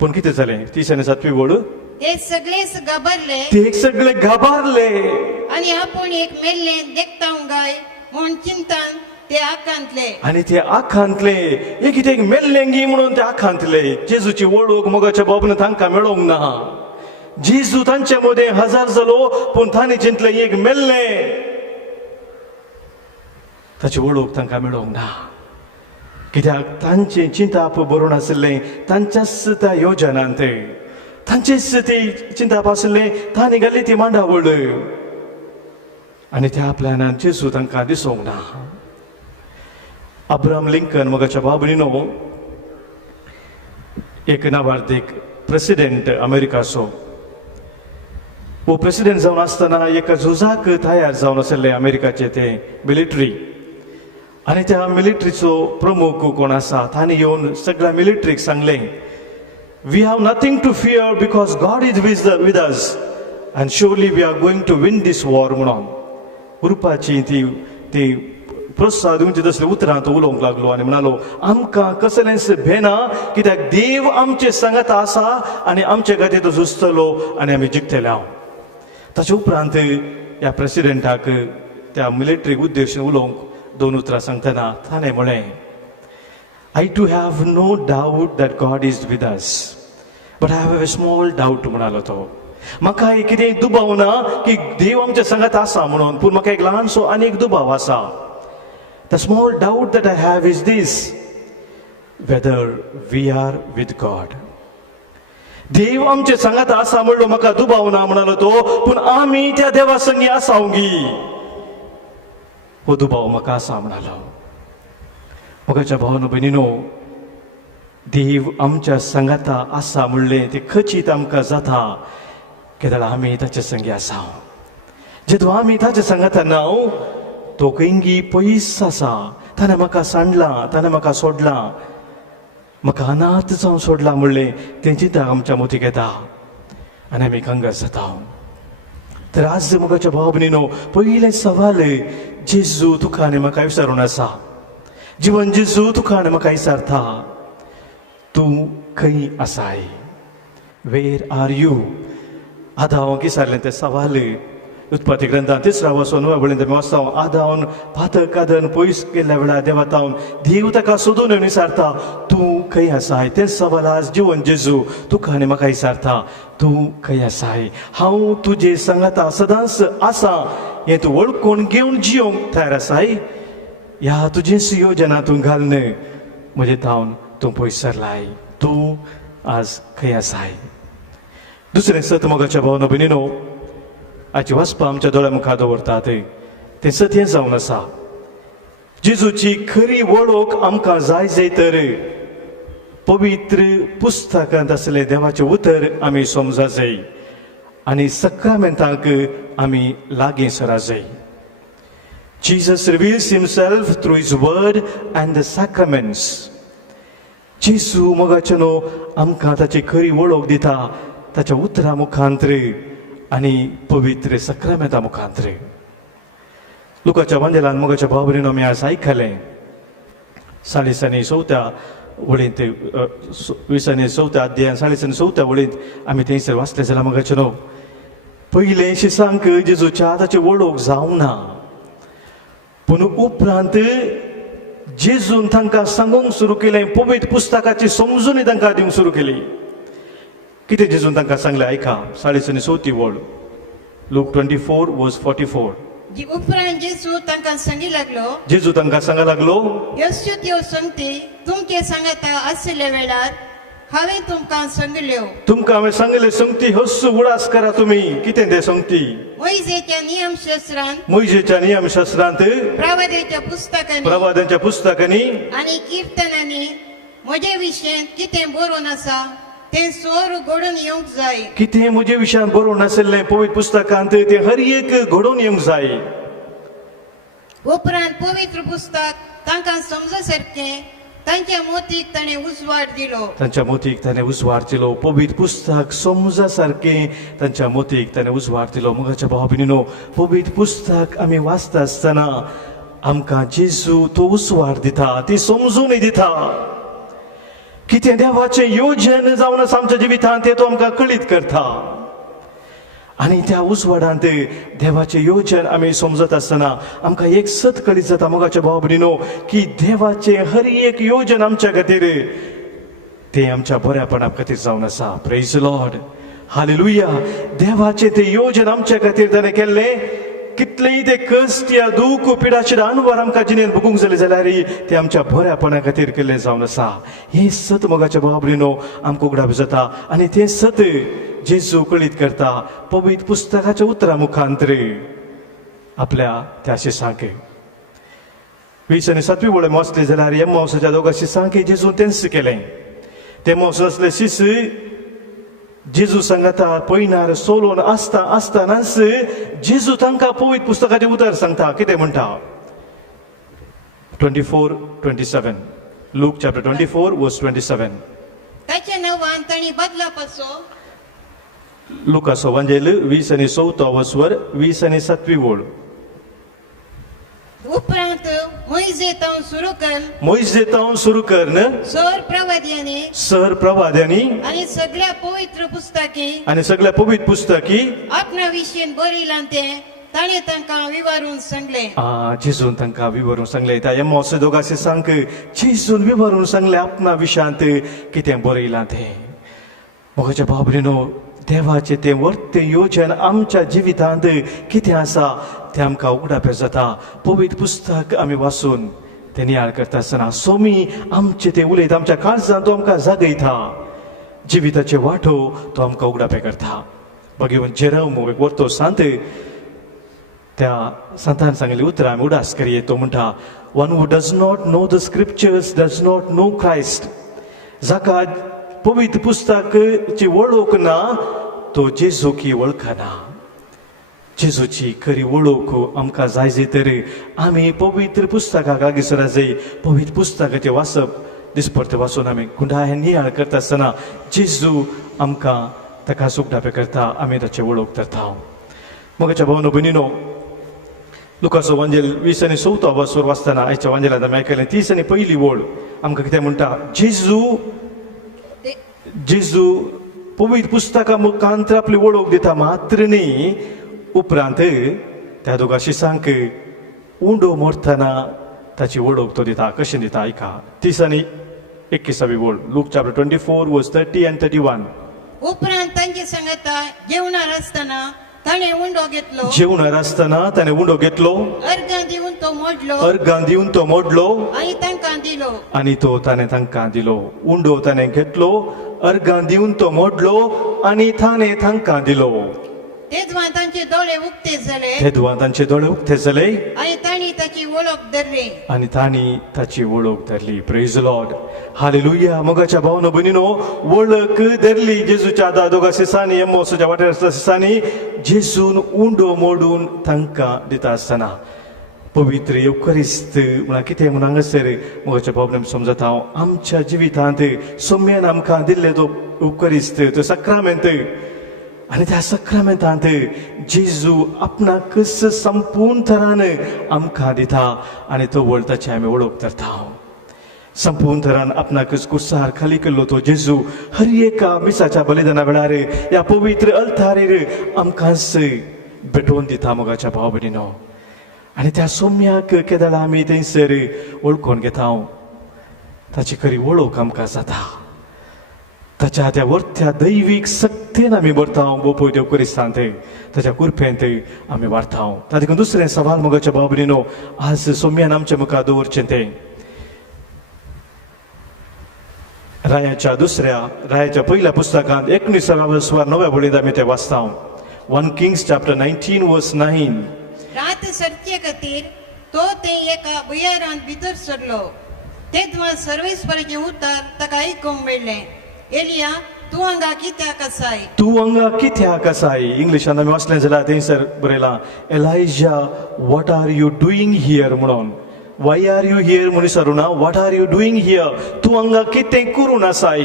पूण कितें जालें 37 वळ हे सगळेच घाबरले ते सगळे घाबरले आनी आपूण एक मेल्लें देखता गाय म्हूण चिंतान ते आकांतले आनी ते आखांतले एक कितें मेल्लेंगी म्हणून ते आखांतले जेजूची वळख मोगाच्या बाबून तांकां मेळोंक ना जेजू तांचे मदें हजर जालो पूण तांणी चिंतलें एक मेल्लें ताची वळख तांकां मेळोंक ना कित्याक तांचें चिंताप बरोवन आसलें तांच्याच त्या योजनांत तांचेच ती चिंताप आसलें तांणी घाल्ली ती मांडावळ आनी त्या प्लॅनान जेजू तांकां दिसूंक ना अब्राहम लिंकन मोगाच्या बाबुनीनो एक नावार्थीक प्रेसिडेंट अमेरिकाचो वो प्रेसिडेंट जावन आसतना एका झुजाक तयार जावन आसले अमेरिकाचे ते मिलिटरी आनी त्या मिलिटरीचो प्रमुख कोण आसा तांणी येवन सगळ्या मिलिटरीक सांगलें we have nothing to fear because God is with us and surely we are going to win this war म्हणून उरपाची ती प्रोत्साह दिवची तसले उतरां तो उलोवंक लागलो आनी म्हणालो आमकां कसलेंच भेना कित्याक देव आमचे सांगात आसा आनी आमचे खातीर तो झुजतलो आनी आमी जिखतले ताचे उपरांत ह्या प्रेसिडेंटाक त्या मिलिटरीक उद्देशून उलोवंक 2 उतरां सांगतना ताणें म्हळें I too have no doubt that God is with us but I have a small doubt म्हणालो तो म्हाका कितेंय दुबाव ना की देव आमचे सांगात आसा म्हणून पूण म्हाका एक ल्हानसो आनी एक दुबाव आसा The small doubt that I have is this, whether we are with God. देव आमचे सांगात आसा म्हणलो म्हाका दुबाव ना म्हणालो तो पूण आमी त्या देवा संगी आसावंगी हो दुबाव म्हाका आसा म्हणालो मोगाच्या भावानो भयणीनो देव आमच्या सांगाता आसा म्हणलें ते खचित आमकां जाता कित्याक आमी ताचे संगी आसा जेदो आमी ताचे सांगाता ना तो खंयी पयस आसा ताणें म्हाका सांडलां ताणें म्हाका सोडलां म्हाका अनाथ जावन सोडलां म्हणलें तें चिंता आमच्या मतीक येता आनी आमी खंगास जाता तर आज मोगाच्या भाव भयणीनो पयलें सवाल जेजू तुका आनी म्हाका विचारून आसा जीवन जेजू तुका आनी म्हाका विचारता तूं खंय आसाय वेर आर यू आदावांक विचारलें तें सवाल उत्पत्ती ग्रंथांत 3 वचून 9 वळींत आमी वाचता आदावन भातर कादन पयस गेल्ल्या वेळार देवातावन देव ताका सोदून येवन विचारता तूं खंय आसाय तें सवाल आज जीवन जेजू तुका आनी म्हाका विचारता तूं खंय आसाय हांव तुजे सांगाता सदांच आसा हें तूं वळखून घेवन जियोंक तयार आसाय ह्या तुजेच योजना तूं घालन म्हजे तावन तूं पयस सरलाय, तूं आज खंय आसाय. दुसरें सत मोगाच्या भावनो भयणीनो, आयची वाचपां आमच्या दोळ्या मुखार दवरतात तें सत हें जावन आसा. जेजूची खरी वळख आमकां जाय तर पवित्र पुस्तकांत असलें देवाचें उतर आमी समजा जाय आनी सक्रामेंतांक आमी लागीं सरा जाय. Jesus reveals himself through his word and the sacraments. जेजू मोगाचेनो आमकां ताची खरी वळख दिता ताच्या उतरा मुखांतर आनी पवित्र सक्रामेंता मुखांतर. लुकाच्या वांजेलान मोगाच्या भाव भयणीनो आमी आज आयकलें 4:4 वळींत 20:4 अध्यायान 4:4 वळींत आमी थंयसर वाचलें जाल्यार मोगाचेनो पयले शिसांक जेजूच्या ताची वळख जावंक ना, पूण उपरांत जेजून तांकां सांगूंक सुरू केलें, पवित्र पुस्तकाची समजुनी तांकां दिवंक सुरू केली. कितें जेजून तांकां सांगलें आयका 4:4 वळ लूक 24:44. जी उपरांत जेजू तांकां सांगी लागलो, जेजू तांकां सांगा लागलो, ह्यो त्यो संगती तुमचे सांगाता आसले वेळार हांवें तुमकां सांगल्यो. तुमकां हांवें सांगले संगती ह्यो उडास करा तुमी. कितें ते संगती? मोइजेच्या नियमशास्त्रांत, मोइजेच्या नियमशास्त्रांत, प्रवाद्याच्या पुस्तकांनी प्रवाद्यांच्या पुस्तकांनी आनी किर्तनांनी म्हजे विशयेंत कितें बरोवन आसा तें सोर घडोवन येवंक जाय. कितें म्हजे विशयान बरोवन आसलें पवित्र पुस्तकांत तें हर एक घडोवन येवंक जाय. उपरांत पवित्र पुस्तक तांकां समज सारकें तांच्या मोतीक ताणें उजवाड दिलो. तांच्या मोतीक ताणें उजवाड दिलो. पवित्र पुस्तक समजा सारकें तांच्या मोतीक ताणें उजवाड दिलो. मोगाच्या भाव भयणीनो, पवित्र पुस्तक आमी वाचता आसतना आमकां जेजू तो उजवाड दिता, ती समजून दिता. कितें देवाचें योजन जावन आसा आमच्या जिवितांत तें तो आमकां कळीत करता. आनी त्या उजवाडांत देवाचें योजन आमी समजत आसतना आमकां एक सत कळीत जाता मोगाच्या भाव भयणीनो, की देवाचें हर एक योजन आमच्या खातीर तें आमच्या बऱ्यापणा खातीर जावन आसा. Praise Lord, hallelujah. देवाचें तें योजन आमच्या खातीर ताणें केल्लें. कितलेंय ते कश्ट या दूख पिडाचेर अनुभव आमकां जिणेंत भोगूंक जाले जाल्यार ते आमच्या बऱ्यापणा खातीर केल्लें जावन आसा. हें सत मोगाच्या भाव भयणीनो आमकां उगडाप जाता. आनी तें सत जेजू कळीत करता पवित्र पुस्तकाच्या उतरा मुखांतर आपल्या त्या शिसांक. 20 आनी 7 वळें वाचलें जाल्यार एम्माउसाच्या दोगा शिसांक जेजून तेंच केलें. ते एम्माउस असले शिस जेजू सांगता पयनार सोलोन आसता आसतानाच जेजू तांकां पवित्र पुस्तकाचें उतर सांगता. कितें म्हणटा 24:27 लूक चॅप्टर 24:27. ताच्या नांवान तांणी बदला पासो लुकाचो वांजेल 20 आनी 14 20 आनी 7 वळ. उपरांत मोइजेतांव सुरू कर, मोइजेतांव सुरू कर न सोर प्रवाद्यांनी सर प्रवाद्यांनी आनी सगळ्या पवित्र पुस्तकी आनी सगळ्या पवित्र पुस्तकी आपणा विशयेन बरयलां तें ताणें तांकां विवारून सांगलें. जेजून तांकां विवरून सांगलें. त्या एम्माउस दोगा शिसांक जेजून विवरून सांगलें आपणा विशयांत कितें बरयलां तें. मोगाच्या भाव भयणीनो, देवाचें तें वर्त योजन आमच्या जिवितांत कितें आसा तें आमकां उगडाप जाता. पवित्र पुस्तक आमी वाचून तें नियाळ करता आसतना सोमी आमचें तें उलयता, आमच्या काळजांत तो आमकां जागयता. जिविताचे वाटो तो आमकां उगडाप करता. भगवान जेरम वर्तो सांत त्या संतान सांगलेली उतरां आमी उडास करिये. तो म्हणटा, one who does not know the scriptures does not know Christ. जाका पवित्र पुस्तकाची वळख ना तो जेजूकी वळखना. जेजूची खरी वळख आमकां जाय तर आमी पवित्र पुस्तकाक लागींसर जाय. पवित्र पुस्तकाचें वाचप दिसपरते वाचून आमी गुंडा हें नियाळ करता आसतना जेजू आमकां ताका सुखदाप करता, आमी ताची वळख करता. मोगाच्या भावनो भयणीनो, लुकाचो वांजेल 20 आनी 14 वाचतना आयच्या वांजेलांत आमी आयकलें 30 आनी 1 वळ आमकां कितें म्हणटा, जेजू पवित्र पुस्तका मुखांतर आपली वळख दिता मात्र न्ही, उपरांत त्या दोगा शिसांक उंडो मोडटना ताची वळख तो दिता. कशें दिता आयका 30 आनी 21 वळ लूक चॅप्टर 24:30 and 31. उपरांत तांचे सांगता जेवणार आसतना ताणे उंडो घेतलो जेवणार असताना त्याने उंडो घेतलो अर्घां दिवन तो मोडलो अर्गां दिवन तो मोडलो आनी तांकां दिलो आणि तो ताने तांकां दिलो उंडो ताने घेतलो अर्गां दिवन तो मोडलो आणि ताने तांकां दिलो तेदवा तांचे दोळे उक्ते जाले तेदवा तांचे दोळे उक्ते जाले आनी तांणी ताची वळख धरली आणि तांणी ताची वळख धरली प्रेज लॉर्ड हालेलुया मोगाच्या भावनो भयणीनो वळख धरली जेजूच्या दोगा सिसांनी एम्मोसाच्या वाटेर आसता सिसांनी जेजून उंडो मोडून तांकां दिता आसतना पवित्र युकरिस्त म्हळ्यार कितें म्हूण हांगासर मोगाच्या भावनेन समजता हांव आमच्या जिवितांत सोम्यान आमकां दिल्ले तो युकरिस्त तो सक्रामेंत आणि त्या सक्रामेंतांत जेजू आपणाक संपूर्ण तरान आमकां दिता आणि तो वळताची आमी वळख धरता संपूर्ण तरान आपणाक कुर्सार खाली केल्लो तो जेजू हर एका मिसाच्या बलिदाना वेळार ह्या पवित्र अल्तारेर आमकांच भेटोवन दिता मोगाच्या भाव भयणीनो आणि त्या सोम्याक केदळा आमी थंयसर वळखून घेता ताची खरी वळख आमकां जाता ताच्या त्या वर्त्या दैवीक सक्तेन आमी भरता बोपय देव करिस्तांत ताच्या कृपेंत आमी वाडटा ताजे देखून दुसरें सवाल मोगाच्या भाव भयणीनो आज सोम्यान आमच्या मुखार दवरचें तें रायाच्या पहिल्या पुस्तकांत 19 वळींत आमी तें वाचता 1 Kings chapter 19 verse 9 रात सरचे खातीर तो ते एका भुयारांत भितर सरलो तेदवा सर्वेस्पराचें उतर ताका आयकूंक मेळ्ळें एलिया तूं हांगा कित्याक आसाय तूं हांगा कित्याक आसाय इंग्लिशान आमी वाचलें जाल्यार थंयसर बरयलां Elijah what are you doing here म्हणून वाय आर यू हियर म्हणून विचारूना what are you doing here तूं हांगा कितें करून आसाय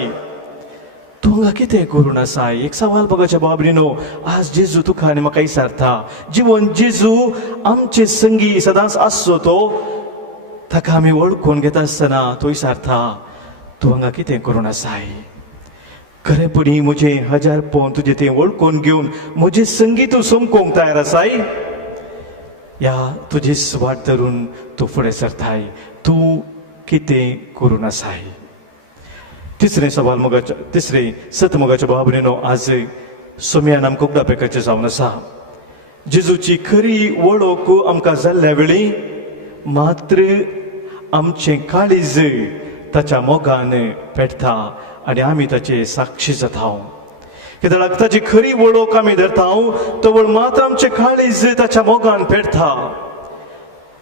तूं हांगा कितें करून आसाय एक सवाल बघाच्या बाबरीनो आज जेजू तुका आनी म्हाका विचारता जीवन जेजू आमचे संगी सदांच आसचो तो ताका आमी वळखून घेता आसतना तो विचारता तूं हांगा कितें करून आसाय खरेपणी म्हजें हजारपण तुजें तें वळखून घेवन म्हजें संगी तूं सोमकोंक तयार आसाय या तुजीच वाट धरून तूं फुडें सरताय तूं कितें करून आसाय तिसरें सवाल तिसरें सत मोगाच्या भाव भयणीनो आज सोम्यान आमकां उगडापेकाचें जावन आसा जेजूची खरी वळख आमकां जाल्ल्या वेळी मात्र आमचें काळीज ताच्या मोगान पेटता आनी आमी ताचे साक्षी जाता कित्याक ताची खरी वळख आमी धरता तवळ मात्र आमचें काळीज ताच्या मोगान पेटता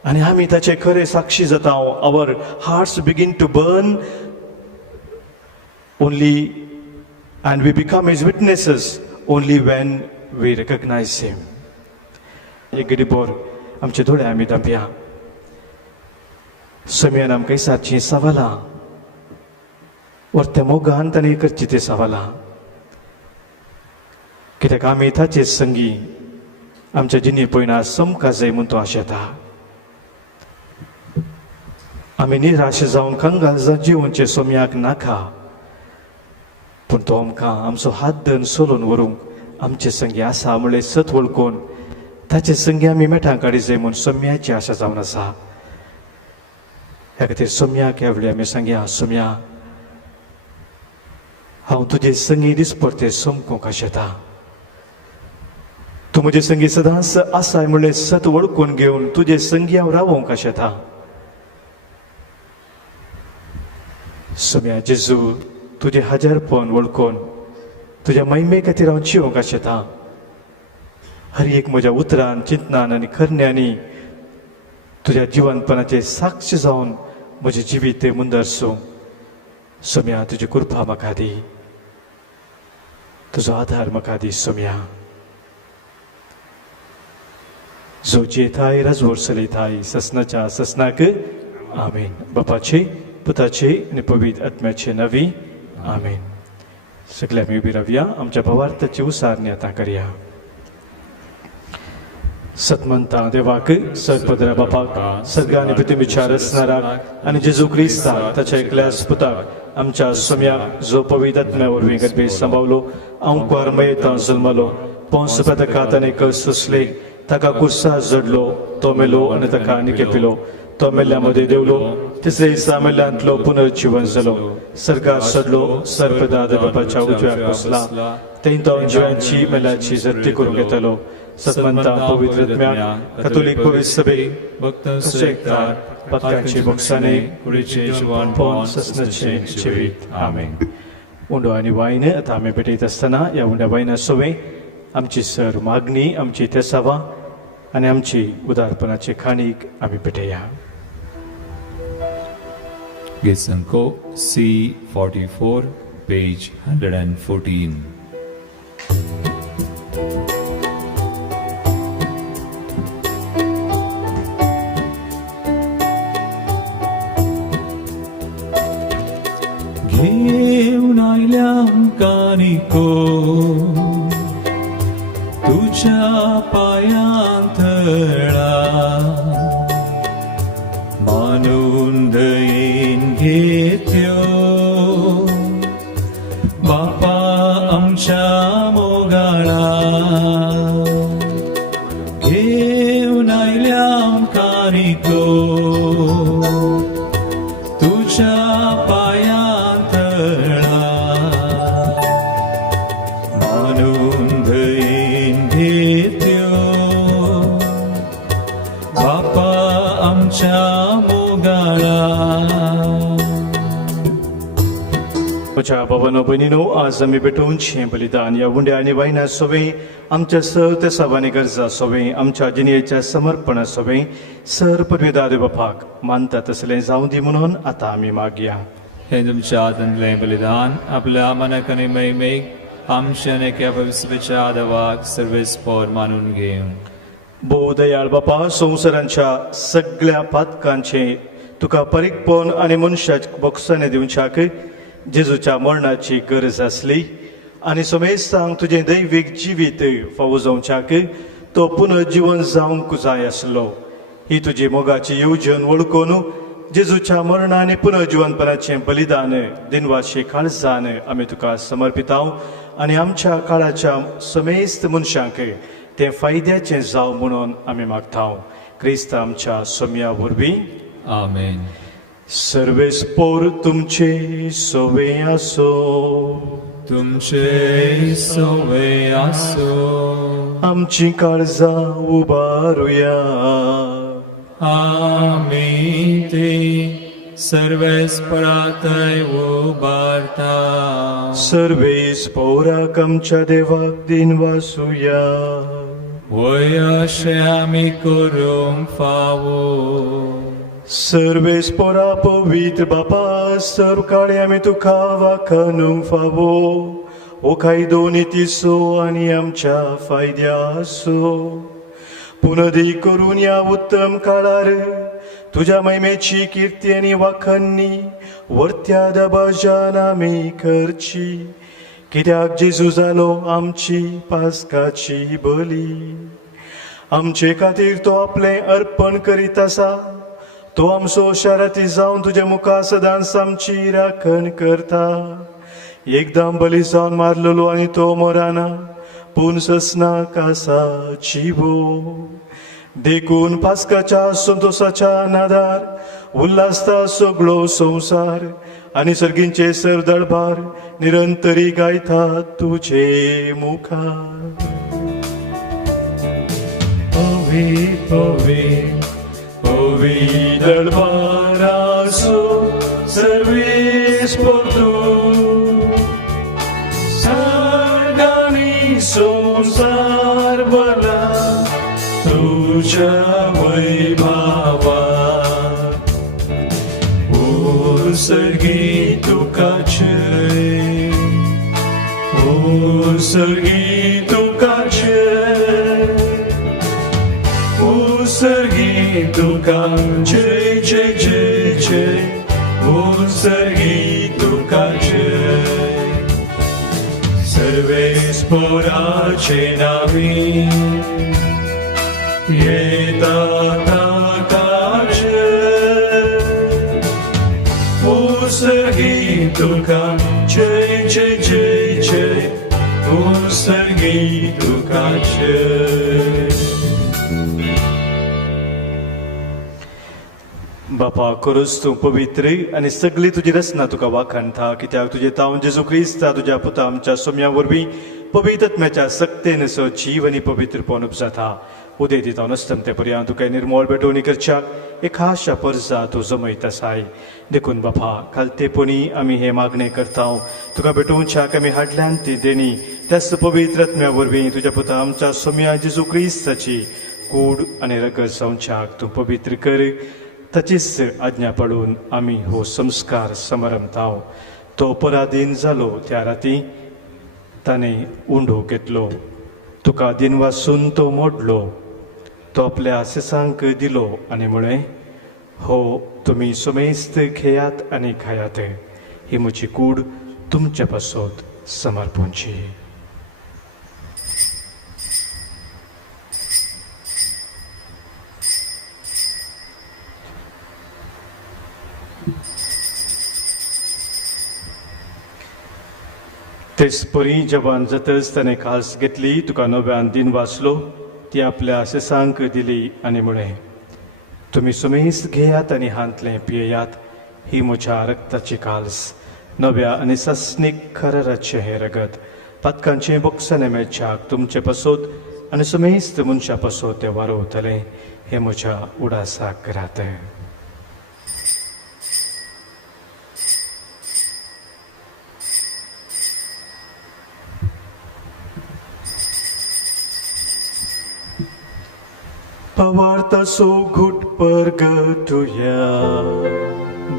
आनी आमी ताचे खरे साक्षी जाता our hearts begin to burn only and we become his witnesses only when we recognize him एक गडीभर आमचे दोळे आमी धांपया सोम्यान आमकां विचारचीं सवालां वर्त्या मोगान ताणें करची ती सवालां कित्याक आमी ताचे संगी आमच्या जिणी पयना समका जाय म्हूण तो आशेता आमी निराश जावन कंगाल जावन जिवनचे सोम्याक नाका पूण तो आमकां आमचो हात धरून सोलून व्हरूंक आमचे संगी आसा म्हणलें सत वळखून ताचे संगी आमी मेठां काडी जाय म्हूण सोम्याची आशा जावन आसा ह्या खातीर सोम्याक ह्या वेळी आमी सांगया सोम्या हांव तुजे संगी दिसपरते सोमकूंक आशेता तूं म्हजे संगी सदांच आसाय म्हणलें सत वळखून घेवन तुजे संगी हांव रावोंक आशेता सोम्या जेजू तुजे हजारपण वळखून तुज्या महिमे खातीर हांव जिवंक आशेता हर एक म्हज्या उतरान चिंतनान आनी करण्यांनी तुज्या जिवंतपणाचे साक्ष जावन म्हजें जिवीत मुंदर सूं सोम्या तुजी कृपा म्हाका दी तुजो आधार म्हाका दी सोम्या जो जेताय राजवट चलयताय ससनाच्या ससनाक आमीन बापाचे पुताचे आनी पवित्र आत्म्याचे नवी आमीन सगळ्या आमी उबी रावया आमच्या भावार्थाची उसारणी आतां करया सतमंता देवाक सत्पदरा बापाक सगळ्या आनी पृथ्वीच्या रचणाराक आनी जेजू क्रिस्ताक ताच्या एकल्याच पुताक आमच्या सोम्याक जो पवित्र आत्म्या वरवीं गर्भेत सांबावलो अंकुर मयेतां जल्मलो पोंस पथकांत आनी कस सुसले ताका कुर्सार जडलो तो मेलो आनी ताका आनी केपिलो तो मेल्ल्या मदें देवलो तिसरे दिसा मेल्ल्यांतलो पुनर्जीवन जालो सर्गार चडलो सर्पदाद बापाच्या उजव्याक बसला थंय तो जिवांची मेल्ल्याची जप्ती करूंक येतलो सत्मंता पवित्रत्म्या कॅथोलिक पवित्र सभे भक्त सुरेकदार पत्कांची बक्षाने कुडीचे जीवन पोन ससनचे जिवीत आमेन. उंडो आनी वायन आतां आमी पेटयत आसतना ह्या उंड्या वायना सोवे आमची सर मागणी, आमची तेसावां आनी आमची उदारपणाची खाणीक आमी पेटया. गिसंको C44 पेज 114. घेऊन आयल्या कानिको तुझ्या पायांतळा मानून दयेन घेत्यो बापा आमच्या मोगाळा. घेऊन आयल्या कानिको तुझ्या म्हज्या भावांनो भयणीनो, आज आमी पेटोवनशें बलिदान ह्या उंड्या आनी वायना सोवे आमच्या सर ते सवानी गरजा सोवे आमच्या जिणेच्या समर्पणा सोवे सर पदवीदार बापाक मानता तसलें जावं दी म्हणून आतां आमी मागया. हे तुमच्या आतंतलें बलिदान आपल्या मनाक आनी मैमेक आमच्या नेक्या भविष्याच्या आदवाक सर्वेस्पोर मानून घेवन भोव दयाळ बापा, संवसारांच्या सगळ्या पातकांचे तुका परीकपण आनी मनशाच्या बक्षाने दिवच्याक जेजूच्या मरणाची गरज आसली आनी समेस्तांक तुजें दैवीक जिवीत फावो जावच्याक तो पुनर्जीवन जावंक जाय आसलो. ही तुजी मोगाची येवजण वळखून जेजूच्या मरण आनी पुनर्जीवनपणाचें बलिदान दिनवाशी काळजान आमी तुका समर्पितांव आनी आमच्या काळाच्या समेस्त मनशांक तें फायद्याचें जावं म्हणून आमी मागतांव. क्रिस्त आमच्या सोम्या वरवीं आमेन. सर्वेस्पोर तुमचे सोवे आसो, तुमचे सोवे आसो. आमची काळजां उबारुया. आमी ते सर्वेस्परातय उबारता. सर्वेस्पोराक आमच्या देवाक दिन वासुया. वय अशें आमी करूंक फावो. सर्वेस्पोरा पवित्र बापा, सर्व काळे आमी तुका वाखानूंक फावो. ओ कायदो नितीसो आनी आमच्या फायद्यासो. पुनदी करून या उत्तम काळार तुझ्या महिमेची कीर्ती आनी वाखाणणी वर्त्या दबाजान आमी करची. कित्याक जेजू जालो आमची पास्काची बली. आमचे खातीर तो आपलें अर्पण करीत आसा. तो आमचो शाराती जावन तुज्या मुखार सदांच आमची राखण करता. एकदम बली जावन मारलेलो आनी तो मराना पूण ससना कासा जिवो. देखून पास्काच्या संतोषाच्या नादार उल्हासता सगळो संवसार आनी सर्गींचे सरदळभार निरंतरी गायता तुजे मुखार. ओवी ओवी ओवी दळभारासो सर्वेस्पोर तूं. सर्गांनी संसार भरला तुझ्या वैभवा. सर्गी तुकाचे, ओ सर्गी तुकाचे, ओ सर्गी तुका जय जय जय जय. ओ सर्गी तुकाचे सर्वेस्पोराचे नावी येता ताकाचे. ओ सर्गी तुका जय जय जय जय. ओ सर्गी तुकाचे. बापा खरोच तूं पवित्र आनी सगळी तुजी रचना तुका वाखाणटा कित्याक तुजे तावन जेजू क्रिस्ता तुज्या पुता आमच्या सोम्या वरवीं पवित्रत्म्याच्या सक्तेन सो जीव आनी पवित्रपण उपजाता उदय दिता नसतम ते पर्यंत तुका निर्मळ बेटवणी करच्याक एक खाशा पर्जा तूं जमयत आसाय देखून बापा खालतेपणी आमी हे मागणे करता तुका बेटोवच्याक आमी हाडल्यान ती देणी त्याच पवित्रत्म्या वरवीं तुज्या पुता आमच्या सोम्या जेजू क्रिस्ताची कूड आनी रगत जावच्याक तूं पवित्र कर ताचीच आज्ञा पडून आमी हो संस्कार समरमताव तो पराधीन जालो त्या राती ताणें उंडो घेतलो तुका दिनवासून तो मोडलो तो आपल्या सिसांक दिलो आनी म्हळें हो तुमी सुमेस्त घेयात आनी खायात ही म्हजी कूड तुमच्या पासत समर्पूंची. तेच परी जवान जातच ताणें खास घेतली तुका नव्यान दिन वाचलो ती आपल्या सिसांक दिली आनी म्हळें तुमी सुमेस्त घेयात आनी हांतलें पियेयात ही म्हज्या रक्ताची काल्स नव्या आनी सस्नीक खरराचें हें रगत पातकांचें बोक्साने मेळच्याक तुमचे पासत आनी सुमेस्त मनशा पासत तें वारोवतलें हें म्हज्या उडासाक करात. Pavarta so good purgatoria.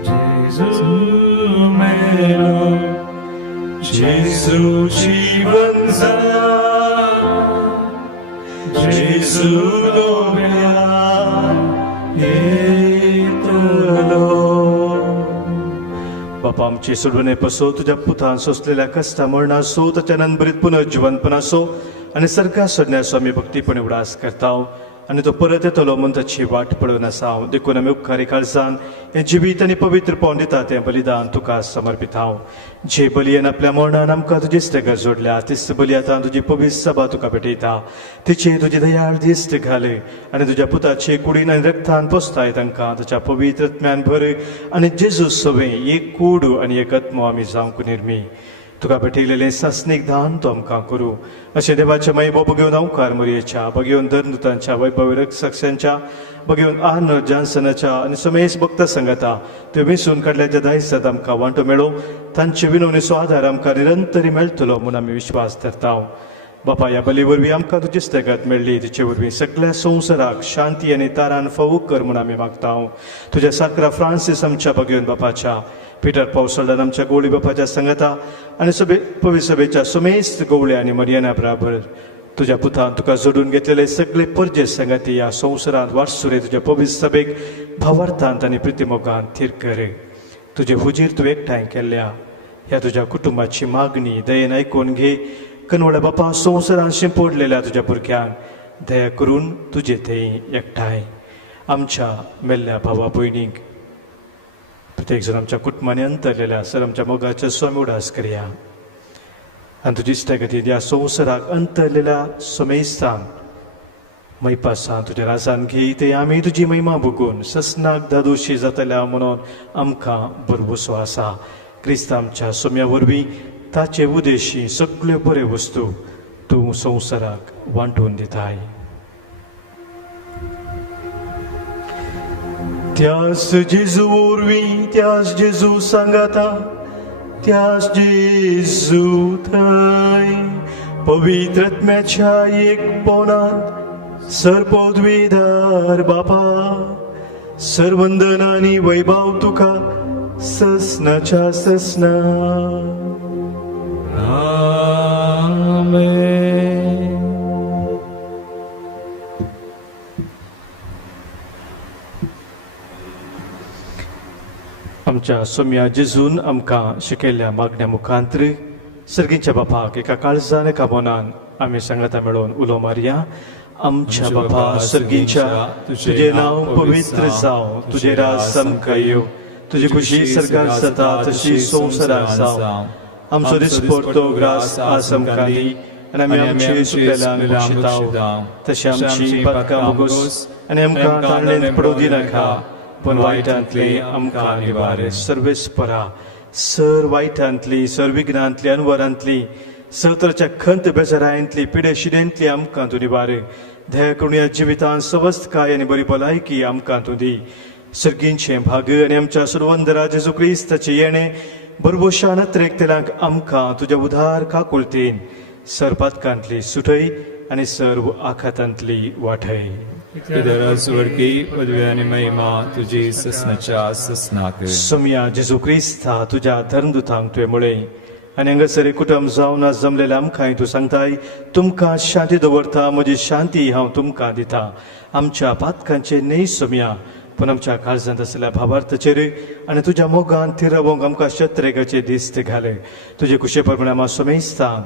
Jésus melo, Jésus जीवन जा, Jésus lovia येतलो. बापा आमची सोडवणे पसो तुझ्या पुतान सोसलेल्या कष्टा मरणा सो ताच्या नंबरीत पुनर्जीवनपणा सो आनी सरकार सोडण्याचो आमी भक्तीपणे उडास करता आनी तो परत येतलो म्हूण ताची वाट पळोवन आसा हांव देखून आमी उपकारी काळजान हें जिवीत आनी पवित्र पावन दिता तें बलिदान तुका समर्पित हांव जे बलयेन आपल्या मरणान आमकां तुजीच तेगर जोडल्या तीच बली आतां तुजी पवित्र सभा तुका भेटयता तिचे तुजी दयाळ दिश्ट घाल आनी तुज्या पुताचे कुडीन आनी रक्तान पोसताय तांकां तुज्या पवित्रत्म्यान भर आनी जेजू सवे एक कूड आनी एक आत्मो आमी जावंक निर्मी तुका भेटयलेलें सस्नीक दान तो आमकां करूं अशें देवाचे माय बघेवन अवकार मरयेच्या बघेवन धर्मदूतांच्या वैभव रक्षकांच्या बघेवन आर्नर जॉन्सनाच्या आनी समेश भक्त संगता त्यो विसरून काडल्याच्या दायजात आमकां वांटो मेळो तांचे विनवणेचो आदार आमकां निरंतरी मेळटलो म्हूण आमी विश्वास धरता. बापा ह्या बली वरवीं आमकां तुजी स्थगत मेळ्ळी तिचे वरवीं सगळ्या संवसाराक शांती आनी तारान फावो कर म्हूण आमी मागता. तुज्या साकरा फ्रांसीस आमच्या बघेवन बापाच्या पिटर पावसोल्डान आमच्या गवळी बापाच्या संगता आनी पवित्र सभेच्या सुमेस्त गवळे आनी मरियाना बराबर तुज्या पुतान तुका जोडून घेतलेले सगळे परजे संगती ह्या संवसारांत वाटसुरे तुज्या पवित्र सभेक भावार्थांत आनी प्रितीमोगान थीर कर. तुजे हुजीर तुवें एकठांय केल्ल्या ह्या तुज्या कुटुंबाची मागणी दयेन आयकून घे. कनवड्या बापा संवसारांत शिंपडलेल्या तुज्या भुरग्यांक दया करून तुजे थंय एकठांय आमच्या मेल्ल्या भावा भयणीक प्रत्येक जण आमच्या कुटुंबांनी अंतरलेल्या सर आमच्या मोगाच्या स्वामी उडास करया आनी तुजी इश्टागतीन ह्या संवसाराक अंतरलेल्या समेस्तान मैपासान तुज्या राजान घे ते आमी तुजी महिमा बगून ससनाक दादोशी जातल्या म्हणून आमकां बरवसो आसा. क्रिस्त आमच्या सोम्या वरवीं ताचे उदेशी सगळ्यो बऱ्यो वस्तू तूं संवसाराक वांटून दिताय. त्याच जेजू वरवीं त्याच जेजू सांगाता त्याच जेजू थंय पवित्रत्म्याच्या एकपणान सरपदवीदार बापा सर्वंदन आनी वैभव तुका ससनाच्या ससना. आमेन. आमच्या सोम्या जेजून आमकां शिकयल्ल्या मागण्या मुखांतर सर्गीच्या बापाक एका काळजान एका मनान आमी सांगता मेळोवन उलो मारया. आमच्या बापा सर्गीच्या तुझे नांव पवित्र जावं तुझे राज आमकां येवं तुजी खुशी सरकार जाता तशी संवसाराक जावं. आमचो दिसपडटो ग्रास आज आमकां दी आनी आमी आमची चुकलेल्यांक बक्षिताव तशी आमची पातकां मागोस आनी आमकां ताळणेंत पडोवं दिनाका पण वायटांतली आमकां निवार. सर्वेस्परा सर वायटांतली, सर विघ्नांतली, अनवरांतली, सतरच्या खंत बेजारांतली, पिडे शिडेंतली आमकां तूं निवार. दया करून ह्या जिवितांत सवस्त काय आनी बरी भलायकी आमकां तूं दी. सर्गींचें भाग आनी आमच्या सुरवंदरा जेजू क्रिस्ताचें येणें बरबोशान त्रेकतेलांक आमकां तुज्या उदार काकुळतेन सरपातकांतली सुटय आनी सर्व आखातांतली वाठय. पितरा स्वर्गी पदवी आनी महिमा तुजी ससनाच्या ससनाक. सोम्या जेजू क्रिस्ता तुज्या धर्मदुतांक तुवें म्हळें आनी हांगासर कुटुंब जावन आज जमलेल्या आमकांय तूं सांगताय तुमकां शांती दवरता, म्हजी शांती हांव तुमकां दिता. आमच्या पातकांचे न्हय सोम्या, पूण आमच्या काळजांत आसलेल्या भावार्थाचेर आनी तुज्या मोगान थिरवंक आमकां शत्रेगाचे दिस्त घाल. तुजे कुशे प्रमाणे आमी सोमेस्तांक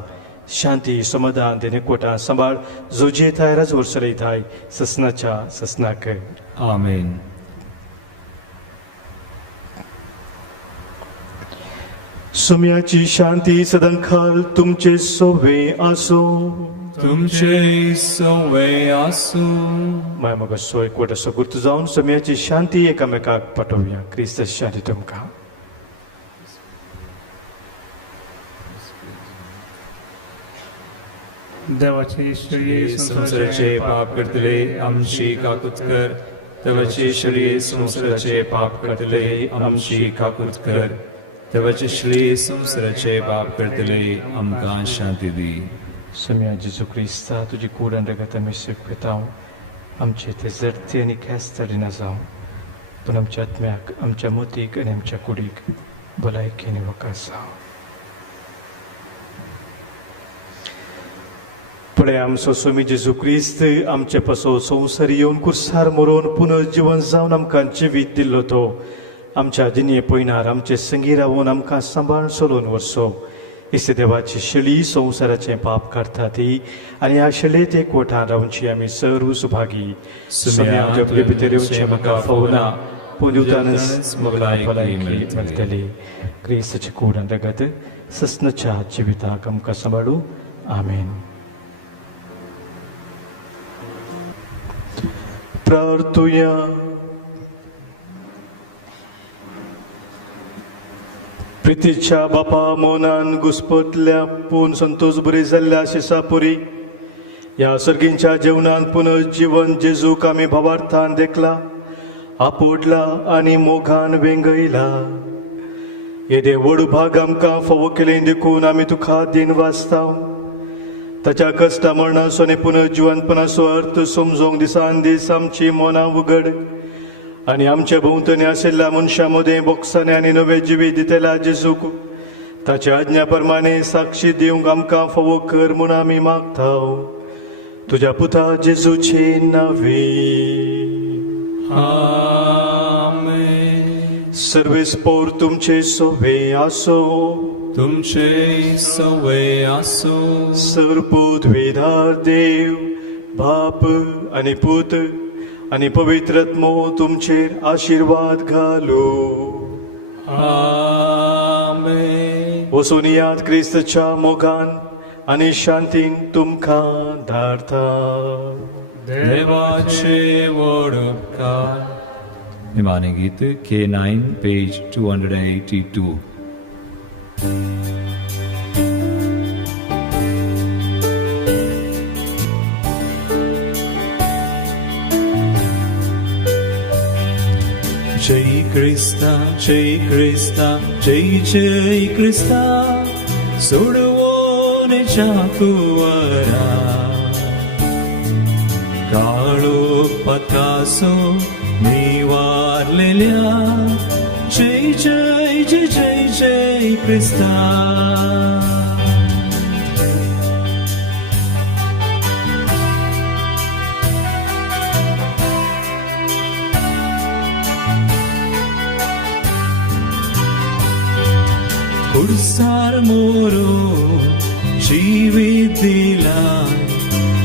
शांती समाधान देने कोटा सांबाळ जोजयताय राजवर चलयताय ससनाच्या ससनाक. आमेन. सोम्याची शांती सदांखाल तुमचे सोवे आसो. तुमचे सवय आसू. माय मग सो एकवट असो गुर्त जावन सोम्याची शांती एकामेकाक पाठोवया. क्रिस्त शांती तुमकां. देवाचे श्री संसाराचे पाप करतले आमची काकूत कर. देवाचे श्री संसाराचे पाप करतले आमची काकूत कर. देवाचे श्री संसाराचे पाप करतले आमकां शांती दी. सोम्या जेजू क्रिस्ता तुजी कूड आनी रगत आमी स्वीकारतांव. आमचे ते जडते आनी खेस्ताडी ना जावं, पूण आमच्या आत्म्याक, आमच्या मतीक आनी आमच्या कुडीक भलायकी आनी वकास जावं. पळय आमचो सोमी जेजू क्रिस्त आमचे पासो संवसार येवन कुर्सार मरोवन पुनर्जीवन जावन आमकां जिवीत दिल्लो तो आमच्या दिने पयनार आमचे संगी रावून आमकां सांबाळून चलोवन वरसो. इसे देवाची शेळी संवसाराचें पाप काडटा ती आनी ह्या शेळयेत एकवटान रावची आमी सर्व सुभागी. सोम्या आपले भितर येवचें म्हाका फावना, पूण दिवतानच भलायकी मेळटली. क्रिस्ताची कूड आनी रगत ससनाच्या जिविताक आमकां सांबाळू. आमेन. प्रार्थुया. प्रितीच्या बापा मोनान घुस्पतल्या पूण संतोष बरी जाल्ल्या शिसापुरी ह्या सर्गींच्या जेवणान पुनर्जीवन जेजूक आमी भावार्थान देखला, आपोडला आनी मोगान वेंगयला. येदे व्हड भाग आमकां फावो केलें देखून आमी तुका दिन वाचताव. ताच्या कश्टा मरणाचो आनी पुनर्जीवनपणाचो अर्थ समजोंक दिसान दीस आमची मोनां उगड आनी आमचे भोंवतणी आशिल्ल्या मनशां मदें बोगसाने आनी नवे जिवीत दितेल्या जेजूक ताच्या आज्ञा प्रमाणे साक्षी दिवंक आमकां फावो कर म्हूण आमी मागताव. तुज्या पुता जेजूचे नांवे. आमेन. सर्वेस्पोर तुमचे सोवे आसो. तुमचे सवय आसो. सरपूत वेदार देव बाप आनी पूत आनी पवित्रत्मो तुमचेर आशिर्वाद घालो. आमेन. वचून याद क्रिस्ताच्या मोगान आनी शांतीन तुमकां धाडटा. देवाचे व्हड उपकार. निमाणे गीत K9 पेज 282. जय क्रिस्ता जय क्रिस्ता जय जय क्रिस्ता सोडवोनेच्या कुवरा काळोख पत्कासो निवारलेल्या जय जय जय जय जय क्रिस्ता. कुर्सार मोरो जीवित दिला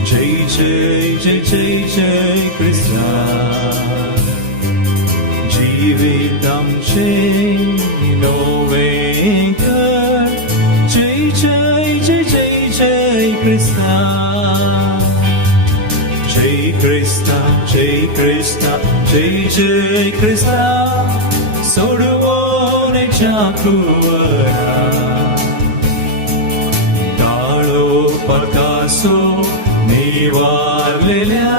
जय जय जय जय जय क्रिस्ता. जीवित आमचे नवे कर जय जय जय जय जय क्रिस्ता. जय क्रिस्ता जय क्रिस्ता जय जय क्रिस्ता सोडवण्याच्या क्रूवरा काळो पकासो निवारलेल्या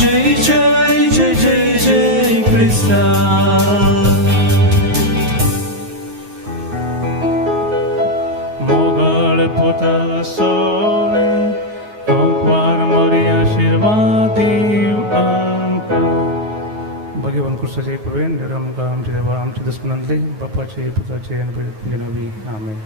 जय जय जय जय जय क्रिस्ता मोगळ पुता सोने ओंकार मरी आशीर्वाद देव आमका भगवान कृष्णाचे प्रेम आमका आमचे देवा आमचे दुश्मनांतले बापाचे पुताचे आणि पवित्र नावी आमेन.